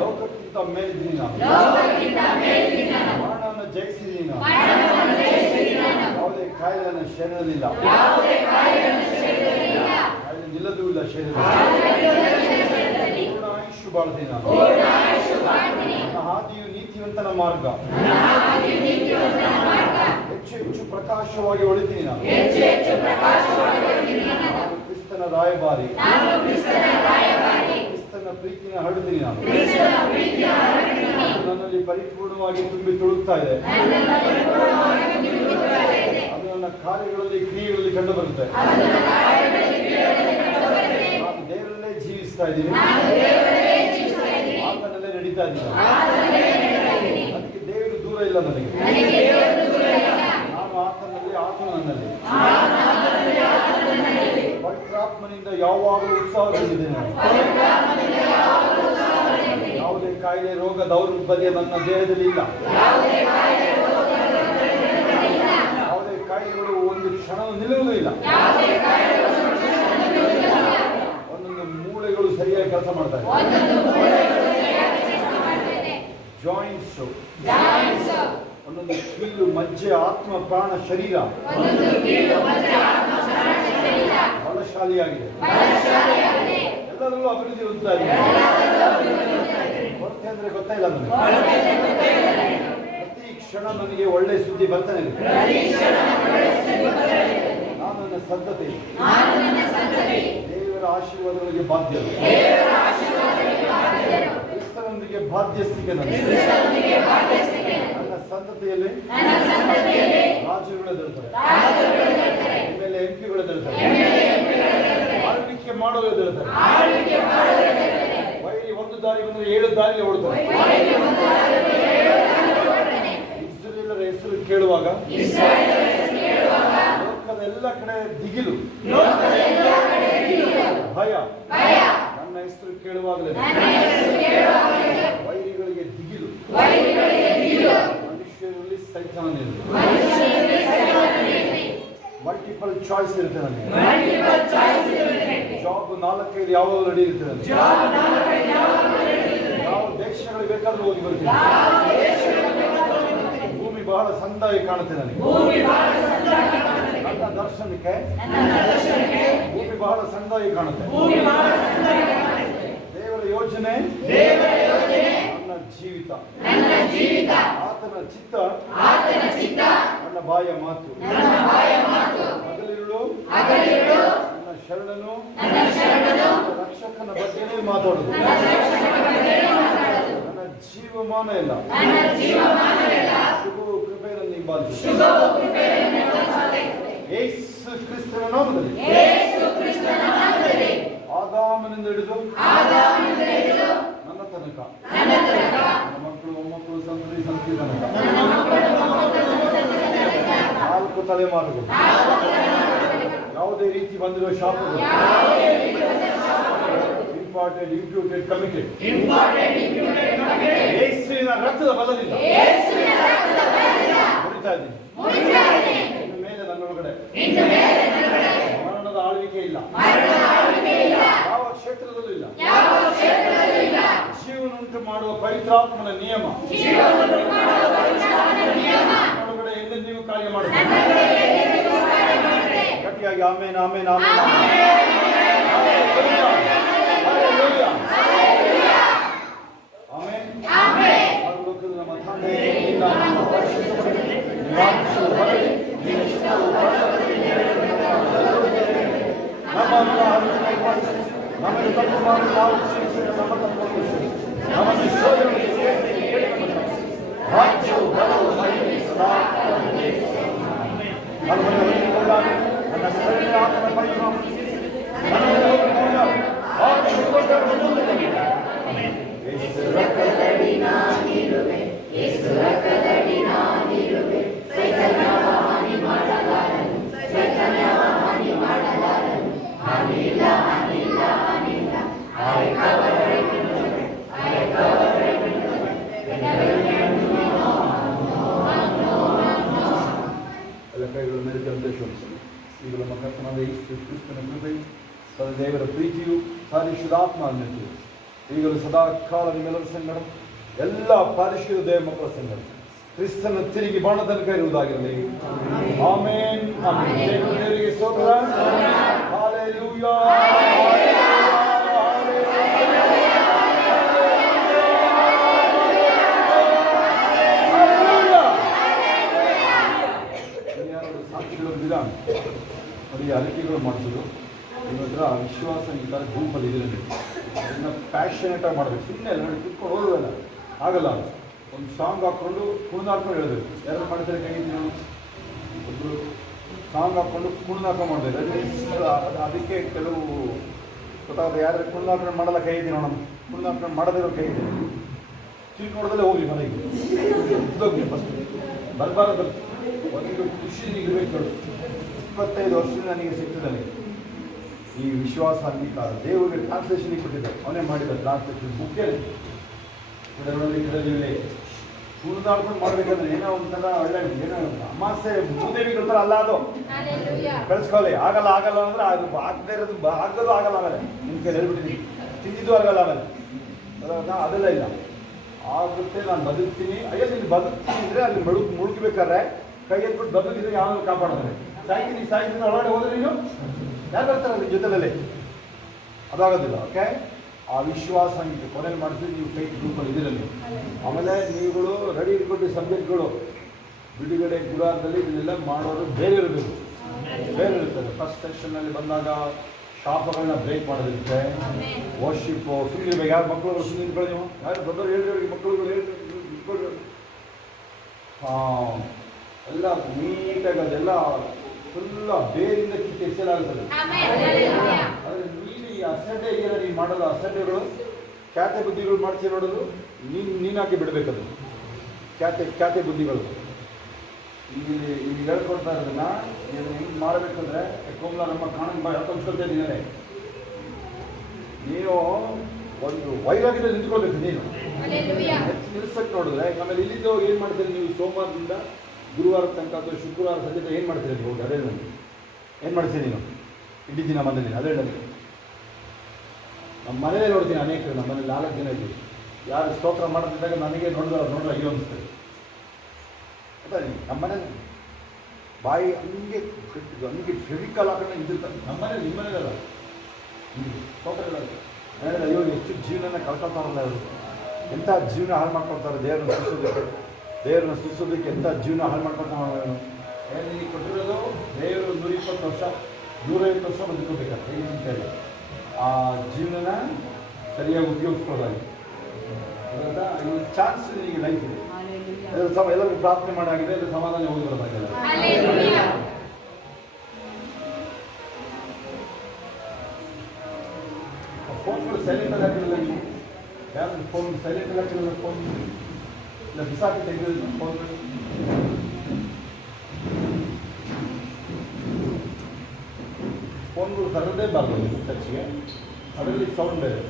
ಲೋಕಕ್ಕಿಂತ ಮೇಲಿದ್ದೀನಿ ನಾನು. ಮರಣವನ್ನು ಜಯಿಸಿದ್ದೀನಿ ನಾನು. ಯಾವುದೇ ಕಾಯಿಲೆಯನ್ನು ಶರೀರದಲ್ಲಿಲ್ಲ. ಕಾಯಿಲೆ ನಿಲ್ಲದೂ ಇಲ್ಲ ಶರೀರದಲ್ಲಿ. ಪೂರ್ಣ ಆಯುಷ್ಯ ಬಾಳ್ತೀನಿ ನಾನು. ನನ್ನ ಹಾದಿಯು ನೀತಿವಂತನ ಮಾರ್ಗ. ಹೆಚ್ಚು ಹೆಚ್ಚು ಪ್ರಕಾಶವಾಗಿ ಹೊಳಿತೀನಿ ನಾನು. ನಾನು ಕ್ರಿಸ್ತನ ರಾಯಭಾರಿ. ಕ್ರಿಸ್ತನ ಪ್ರೀತಿನ ಹರಡುತ್ತೀನಿ ನಾನು. ನನ್ನಲ್ಲಿ ಪರಿಪೂರ್ಣವಾಗಿ ತುಂಬಿ ತುಳುಕ್ತಾ ಇದೆ. ಅದು ನನ್ನ ಕಾರ್ಯಗಳಲ್ಲಿ, ಕ್ರಿಯೆಗಳಲ್ಲಿ ಕಂಡು ಬರುತ್ತೆ. ನಾನು ದೇವರಲ್ಲೇ ಜೀವಿಸ್ತಾ ಇದ್ದೀನಿ. ಆತನಲ್ಲೇ ನಡೀತಾ ಇದ್ದೀನಿ. ಅದಕ್ಕೆ ದೇವರು ದೂರ ಇಲ್ಲ ನನಗೆ. ನಾನು ಆತನಲ್ಲಿ, ಆತನು ನನ್ನಲ್ಲಿ. ಪವಿತ್ರಾತ್ಮನಿಂದ ಯಾವಾಗಲೂ ಉತ್ಸಾಹದಲ್ಲಿದ್ದೇನೆ ನಾನು. ಯಾವುದೇ ಕಾಯಿಲೆ ರೋಗ ದೌರ್ಬಲ್ಯ ನನ್ನ ದೇಹದಲ್ಲಿ ಇಲ್ಲ. ಯಾವುದೇ ಕಾಯಿಲೆಗಳು ಒಂದು ಕ್ಷಣವೂ ನಿಲ್ಲುವುದೂ ಇಲ್ಲ. ಒಂದೊಂದು ಮೂಳೆಗಳು ಸರಿಯಾಗಿ ಕೆಲಸ ಮಾಡ್ತಾ ಇದೆ. ಜಾಯಿಂಟ್ಸ್, ಒಂದೊಂದು ಕೀಲು, ಮಜ್ಜೆ, ಆತ್ಮ, ಪ್ರಾಣ, ಶರೀರ ಬಲಶಾಲಿಯಾಗಿದೆ. ಎಲ್ಲರಲ್ಲೂ ಅಭಿವೃದ್ಧಿ ಹೊಂದುತ್ತಾಗಿದೆ. ಕೊರತೆ ಅಂದ್ರೆ ಗೊತ್ತಾಯಿಲ್ಲ ನನಗೆ. ಪ್ರತಿ ಕ್ಷಣ ನನಗೆ ಒಳ್ಳೆ ಸುದ್ದಿ ಬರ್ತಾನೆ ಇದೆ. ನಾನು ನನ್ನ ಸದ್ಧತೆ ದೇವರ ಆಶೀರ್ವಾದಗಳಿಗೆ ಬಾಧ್ಯರು. ಕ್ರಿಸ್ತನೊಂದಿಗೆ ಬಾಧ್ಯಸ್ಥಿಕೆ ನನ್ನ ಸಂತತಿಯಲ್ಲಿ ರಾಜರುಗಳೆದಿರುತ್ತಾರೆ, ಆಮೇಲೆ ಎಂಪಿಗಳೆದಿರುತ್ತಾರೆ, ಆಳ್ವಿಕೆ ಮಾಡೋರೆದಿರುತ್ತಾರೆ. ವೈರಿ ಒಂದು ದಾರಿ ಬಂದರೆ 7 ದಾರಿ ಓಡ್ತಾರೆ. ಇಸ್ರಾಯೇಲರ ಹೆಸರು ಕೇಳುವಾಗ ಲೋಕದ ಎಲ್ಲ ಕಡೆ ದಿಗಿಲು, ಭಯ. ನನ್ನ ಹೆಸರು ಕೇಳುವಾಗಲೇ ವೈರಿಗಳಿಗೆ ದಿಗಿಲು, ಮನುಷ್ಯರಲ್ಲಿ ಸೈತಾನನಿರುವುದು. ಮಲ್ಟಿಪಲ್ ಚಾಯ್ಸ್ ಇರುತ್ತೆ ನನಗೆ. ಜಾಬ್ 4-5 ಯಾವಾಗ ರೆಡಿ ಇರುತ್ತೆ ನನಗೆ. ನಾವು ದೇಶಗಳಿಗೆ ಬೇಕಾದ್ರೂ ಹೋಗಿ ಬರ್ತೀವಿ. ಭೂಮಿ ಬಹಳ ಸಂದಾಗಿ ಕಾಣುತ್ತೆ ನನಗೆ. ನನ್ನ ದರ್ಶನಕ್ಕೆ ಭೂಮಿ ಬಹಳ ಸಂದಾಗಿ ಕಾಣುತ್ತೆ. ದೇವರ ಯೋಜನೆ ನನ್ನ ಜೀವಿತ, ಆತನ ಚಿತ್ತ ನನ್ನ ಬಾಯ ಮಾತು. ಹಗಲಿರುಳು ನನ್ನ ಶರಣನು ರಕ್ಷಕನ ಬಗ್ಗೆನೇ ಮಾತಾಡುದು. ನನ್ನ ಜೀವಮಾನ ಇಲ್ಲ ಶುಭವು ಕೃಪೆ ನನ್ನ ಹಿಂಬಾಲಿಸಿ. ಯೇಸು ಕ್ರಿಸ್ತನ ನಾಮದಲ್ಲಿ ಆದಾಮನಿಂದ ಹಿಡಿದು ನನ್ನ ತನಕ, ನನ್ನ ಮಕ್ಕಳು, ಮೊಮ್ಮಕ್ಕಳು, ಸಂತತಿ ತನಕ 4 ತಲೆಮಾರುಗಳು ಯಾವುದೇ ರೀತಿ ಬಂದಿರೋ ಶಾಪಗಳು ಇಂಪಾರ್ಟೆಂಟ್, ಇಂಪ್ಯೂಟೆಡ್, ಕಮಿಟೆಡ್ ಯೇಸುವಿನ ರಕ್ತದ ಬಲದಿಂದ ಹೊಡಿತಾ ಇದ್ದೀನಿ. ಇನ್ನು ಮೇಲೆ ನನ್ನೊಳಗಡೆ ಮರಣದ ಆಳ್ವಿಕೆ ಇಲ್ಲ. ಯಾವ ಕ್ಷೇತ್ರದಲ್ಲೂ ಇಲ್ಲ. ಜೀವನುಂಟು ಮಾಡುವ ಪವಿತ್ರಾತ್ಮನ ನಿಯಮ ನನ್ನೊಳಗಡೆ ಎಂದೆಂದಿಗೂ ಕಾರ್ಯ ಮಾಡುತ್ತೆ. ಗಟ್ಟಿಯಾಗಿ ಆಮೇನ್, ಆಮೇನ್, ಆಮೇನ್, ಆಮೇನ್. ಪರಲೋಕದ ನಮ್ಮ ತಂದೆ, ನಿನ್ನ ನಾಮ ಪರಿಶುದ್ಧಪಡಲಿ, ನಿನ್ನ ರಾಜ್ಯವು ಬರಲಿ, ನಿನ್ನ ಚಿತ್ತವು ಪರಲೋಕದಲ್ಲಿ ನೆರವೇರಲಿ. ನಮ್ಮನ್ನು ಪರಿಪಾಲಿಸಿ, ನಮಗೆ ತಪ್ಪು ಮಾಡಿ ನಾವು ಕ್ಷಮಿಸಿದ ನಮ್ಮ ತಪ್ಪನ್ನು ಕ್ಷಮಿಸಿ, ನಮ್ಮನ್ನು ಶೋಧನೆಗೆ ಸೇರಿಸಿ ಕೆಡುಕನ್ನು ತಪ್ಪಿಸಿ. ರಾಜ್ಯವು ಬಲವು ಮಹಿಮೆ ಸದಾ ಕಾಲಕ್ಕೆ. ನಮ್ಮನ್ನು ಹೊಂದಿಕೊಂಡಾಗ ನನ್ನ ಸರಳ ಆತನ ಪರಿಶ್ರಮ ನನ್ನನ್ನು ಹೊಂದಿಕೊಂಡಾಗ ಯೇಸು ರಕ್ತದಡಿ ನಾನಿರುವೆ, ಯೇಸು ರಕ್ತದಡಿ ನಾನಿರುವೆ, ಸೈತಾನವ ಹಾನಿ ಮಾಡಲಾರನು, ಸೈತಾನವ ಹಾನಿ ಮಾಡಲಾರನು. ಹಾನಿಲ್ಲ, ಹಾನಿಲ್ಲ, ಹಾನಿಲ್ಲ. I cover everything. I cover everything. ಎಲ್ಲ ಕೈಗಳು ಮೇಲೆ ಚಂದ್ರೇಶ್ವರಿಸಲು ಈಗ ನಮ್ಮ ಕರ್ತನಾದ ಯೇಸು ಕ್ರಿಸ್ತನ ಕೃಪೆ, ದೇವರ ಪ್ರೀತಿಯು, ಪರಿಶುದ್ಧಾತ್ಮ ಅನ್ಯತೆಯು ಈಗಲೂ ಸದಾ ಕಾಲ ನಿಮ್ಮೆಲ್ಲರ ಸಂಗಡ, ಎಲ್ಲ ಪರಿಶುದ್ಧ ದೇವ ಮಕ್ಕಳ ಸಂಗಡ ಕ್ರಿಸ್ತನ ತಿರುಗಿ ಬಾಣ ತನಕ ಇರುವುದಾಗಿರಲಿ. ಆಮೇನ್, ಆಮೇನ್. ದೇವರಿಗೆ ಸ್ತೋತ್ರ. ಹಲ್ಲೆಲೂಯಾ. ಅವರಿಗೆ ಅರಿಕೆಗಳು ಮಾಡಿಸೋದು, ನಿಮ್ಮ ಹತ್ರ ವಿಶ್ವಾಸ ಈ ಥರ ಗುಂಪಲ್ಲಿ ಇದೆ, ಅದನ್ನು ಪ್ಯಾಷನೇಟಾಗಿ ಮಾಡಬೇಕು. ಸುಮ್ಮನೆ ಎಲ್ಲ ನೋಡಿ ಕುತ್ಕೊಂಡು ಹೋಗೋದಲ್ಲ, ಆಗಲ್ಲ. ಒಂದು ಸಾಂಗ್ ಹಾಕ್ಕೊಂಡು ಕುಣಿದಾಡ್ಕೊಂಡು ಹೇಳಬೇಕು. ಯಾರು ಮಾಡ್ತಾರೆ ಕೈ ನಾವು ಒಬ್ಬರು ಸಾಂಗ್ ಹಾಕ್ಕೊಂಡು ಕುಣಿದಾಡ್ಕೊಂಡು ಮಾಡಬೇಕು. ಅದಕ್ಕೆ ಕೆಲವು ಗೊತ್ತಾಗುತ್ತೆ. ಯಾರು ಕುಣಿದಾಡ್ಕೊಂಡು ಮಾಡಲ್ಲ ಕೈ ಇದ್ದೀನಿ ನೋಡೋಣ, ಕುಣಿದಾಡ್ಕೊಂಡು ಮಾಡದಿರೋ ಕೈ ಇದೆ, ತಿಳ್ಕೊಡೋದಲ್ಲೇ ಹೋಗಿ ಮನೆಗೆ ಇದ್ದೋಗಿ ಫಸ್ಟ್ ಬರಬಾರದು. ಒಂದು ಖುಷಿ ಇರಬೇಕು. 25 ವರ್ಷದಿಂದ ನನಗೆ ಸಿಗ್ತದೆ ಈ ವಿಶ್ವಾಸ ಅಂಗೀಕಾರ. ದೇವರಿಗೆ ಟ್ರಾನ್ಸ್ಲೇಷನ್ ಕೊಟ್ಟಿದ್ದೆ, ಅವನೇ ಮಾಡಿದ ಟ್ರಾನ್ಸ್ಲೇಷನ್ ಬುಕ್ಕೇ ಇದರಲ್ಲಿ ಕುಣಿದಾಡ್ಕೊಂಡು ಮಾಡ್ಬೇಕಂದ್ರೆ ಏನೋ ಒಂಥರ ಒಳ್ಳೆ ಏನೋ ಅಮಾಸೆ ಭೂದೇವಿಗಳ ಥರ ಅಲ್ಲ ಅದು. ಬೆಳೆಸ್ಕೊಳ್ಳಿ. ಆಗಲ್ಲ ಅಂದ್ರೆ ಅದು ಆಗದೆ ಇರೋದು ಆಗೋದು ಆಗಲ್ಲ. ಆಮೇಲೆ ನಿಮ್ಮ ಕೈ ಹೇಳ್ಬಿಟ್ಟಿದ್ದೀನಿ, ತಿಂದಿದ್ದು ಆಗಲ್ಲ. ಆಮೇಲೆ ಅದೆಲ್ಲ ಇಲ್ಲ. ಆಗುತ್ತೆ, ನಾನು ಬದುಕ್ತೀನಿ. ಅಯ್ಯೋ ನೀನು ಬದುಕ್ತೀನಿ ಅಂದರೆ ಅಲ್ಲಿ ಮುಳುಗಬೇಕಾದ್ರೆ ಕೈ ಎತ್ಬಿಟ್ಟು ಬದುಕಿದ್ರೆ ಯಾವಾಗ ಕಾಪಾಡ್ತಾರೆ. ಸಾಯ್ತೀನಿ ಒಳಗಡೆ ಹೋದ್ರೆ ನೀನು ಯಾರು ಬರ್ತಾರೆ ಅದ್ರ ಜೊತೆಲಲ್ಲಿ? ಅದಾಗೋದಿಲ್ಲ. ಓಕೆ, ಆ ವಿಶ್ವಾಸ ನೀವು ಕೊನೆಯಲ್ಲಿ ಮಾಡಿದ್ರೆ ನೀವು ಕೈ ಗ್ರೂಪಲ್ಲಿ ಇದ್ದೀರಲ್ಲಿ. ಆಮೇಲೆ ನೀವುಗಳು ರೆಡಿ ಇಟ್ಕೊಂಡು ಸಬ್ಜೆಕ್ಟ್ಗಳು ಬಿಡುಗಡೆ ಗುಡಾರದಲ್ಲಿ ಇದನ್ನೆಲ್ಲ ಮಾಡೋರು ಬೇರೆ ಇರಬೇಕು. ಬೇರೆ ಇರ್ತದೆ. ಫಸ್ಟ್ ಸೆಷನ್ನಲ್ಲಿ ಬಂದಾಗ ಶಾಪಗಳನ್ನ ಬ್ರೇಕ್ ಮಾಡೋದಿರುತ್ತೆ. ವರ್ಷಿಪ್ಪು ಸುಮ್ಮನಿರ್ಬೇಕು. ಯಾರು ಮಕ್ಕಳು ಸುಮ್ಮನೆ ನಿಂತ್ಕೊಳ್ಳಿ. ನೀವು ಯಾರು ದೊಡ್ಡವ್ರು ಹೇಳಿರಿ, ಮಕ್ಕಳುಗಳು ನಿಂತ್ಕೊಳ್ಳಿ. ಎಲ್ಲ ನೀಟಾಗಿ ಅದೆಲ್ಲ ಫುಲ್ಲ ಬೇರಿಂದ ಕಿತ್ತು ಎಸೆಯಲಾಗುತ್ತದೆ. ಆದರೆ ನೀನು ಈ ಅಸಡ್ಡೆ ಇದೆಯಲ್ಲ, ನೀನು ಮಾಡೋದು ಅಸಡ್ಡೆಗಳು, ಖ್ಯಾತೆ ಬುದ್ಧಿಗಳು ಮಾಡ್ತೀವಿ ನೋಡೋದು, ನೀನಾಕಿ ಬಿಡಬೇಕದು. ಖ್ಯಾತೆ ಬುದ್ಧಿಗಳು ಇಲ್ಲಿ ಹೇಳ್ಕೊಡ್ತಾ ಇರೋದನ್ನ ನೀನು ಹೆಂಗೆ ಮಾಡಬೇಕಂದ್ರೆ, ಕೋಮಲ ನಮ್ಮ ಕಾಣಂಗ್ ಹೇಳ್ಕೊಂಡ್ಕೊಳ್ತಾ ಇದ್ದೀನಿ. ನೀನು ಒಂದು ವೈರಾಗ್ಯದಲ್ಲಿ ನಿಂತ್ಕೊಳ್ಬೇಕು. ನೀನು ಹೆಚ್ಚು ನಿಲ್ಸಕ್ಕೆ ನೋಡಿದ್ರೆ ಆಮೇಲೆ ಇಲ್ಲಿದ್ದು ಏನು ಮಾಡ್ತೀರಿ ನೀವು? ಸೋಮವಾರದಿಂದ ಗುರುವಾರ ತನಕ ಅಥವಾ ಶುಕ್ರವಾರ ಸಂಜೆ ಏನು ಮಾಡ್ತೀರಿ ನೀವು? ಅದೇ ಏನು ಮಾಡ್ತೀರಿ ನೀನು ಇಡೀ ದಿನ ಮನೇಲಿ? ಅದೇ ನನಗೆ ನಮ್ಮ ಮನೇಲೇ ನೋಡ್ತೀನಿ ಅನೇಕರು. ನಮ್ಮ ಮನೇಲಿ 4 ದಿನ ಇದ್ದೀವಿ. ಯಾರು ಸ್ತೋತ್ರ ಮಾಡೋದಿದ್ದಾಗ ನನಗೆ ನೋಡಿದ್ರೆ ಅಯ್ಯೋ ಅನಿಸ್ತದೆ. ಆಯ್ತಾ? ನಮ್ಮ ಮನೇಲಿ ಬಾಯಿ ಹಂಗೆ ಫೆವಿಕಲ್ ಹಾಕೊಂಡು ಇದ್ದಿರ್ತಾರೆ. ನಮ್ಮ ಮನೇಲಿ, ನಿಮ್ಮ ಮನೇಲಲ್ಲ, ಸ್ತೋತ್ರ ಇಲ್ಲ. ಮನೇಲಿ ಅಯ್ಯೋ ಎಷ್ಟು ಜೀವನ ಕಳ್ಕೊತಾರಲ್ಲ ಅವರು, ಎಂಥ ಜೀವನ ಹಾಳು ಮಾಡ್ಕೊಳ್ತಾರೆ. ದೇವರನ್ನ ಸ್ತುತಿಸೋದಕ್ಕೆ ಎಂಥ ಜೀವನ ಹಾಳು ಮಾಡ್ಕೊಳ್ತಾರೆ. ಏನು ಕೊಟ್ಟಿರೋದು ದೇವರು 120 ವರ್ಷ 150 ವರ್ಷ ಬದುಕೋಬೇಕಾಗ್ತದೆ ಅಂತೇಳಿ ಆ ಜೀವನನ ಸರಿಯಾಗಿ ಉಪಯೋಗಿಸ್ಕೊಳ್ಳೋದಾಗಿ. ಅದರಿಂದ ಈ ಚಾನ್ಸ್ ನಿಮಗೆ ಲೈಫ್ ಇದೆ. ಎಲ್ಲರಿಗೂ ಪ್ರಾರ್ಥನೆ ಮಾಡಾಗಿದೆ. ಎಲ್ಲ ಸಮಾಧಾನ ಹೋಗಿ ಬರೋದಾಗಿದೆ. ಫೋನ್ಗಳು ಸೈಲೆಂಟ್ ಹಾಕಿರಲ್ಲ. ನೀವು ಯಾರು ಫೋನ್ ಸೈಲೆಂಟ್ ಹಾಕಿರಲ್ಲ? ಫೋನ್ ಇಲ್ಲ ಬಿಸಾಕಿ ತೆಗೆದಿಲ್ಲ ಫೋನ್ಗಳು. ಫೋನ್ಗಳು ತರದೇ ಬಾರ್ದು ಚರ್ಚಿಗೆ. ಅದರಲ್ಲಿ ಸೌಂಡ್ ಬೇರೆ.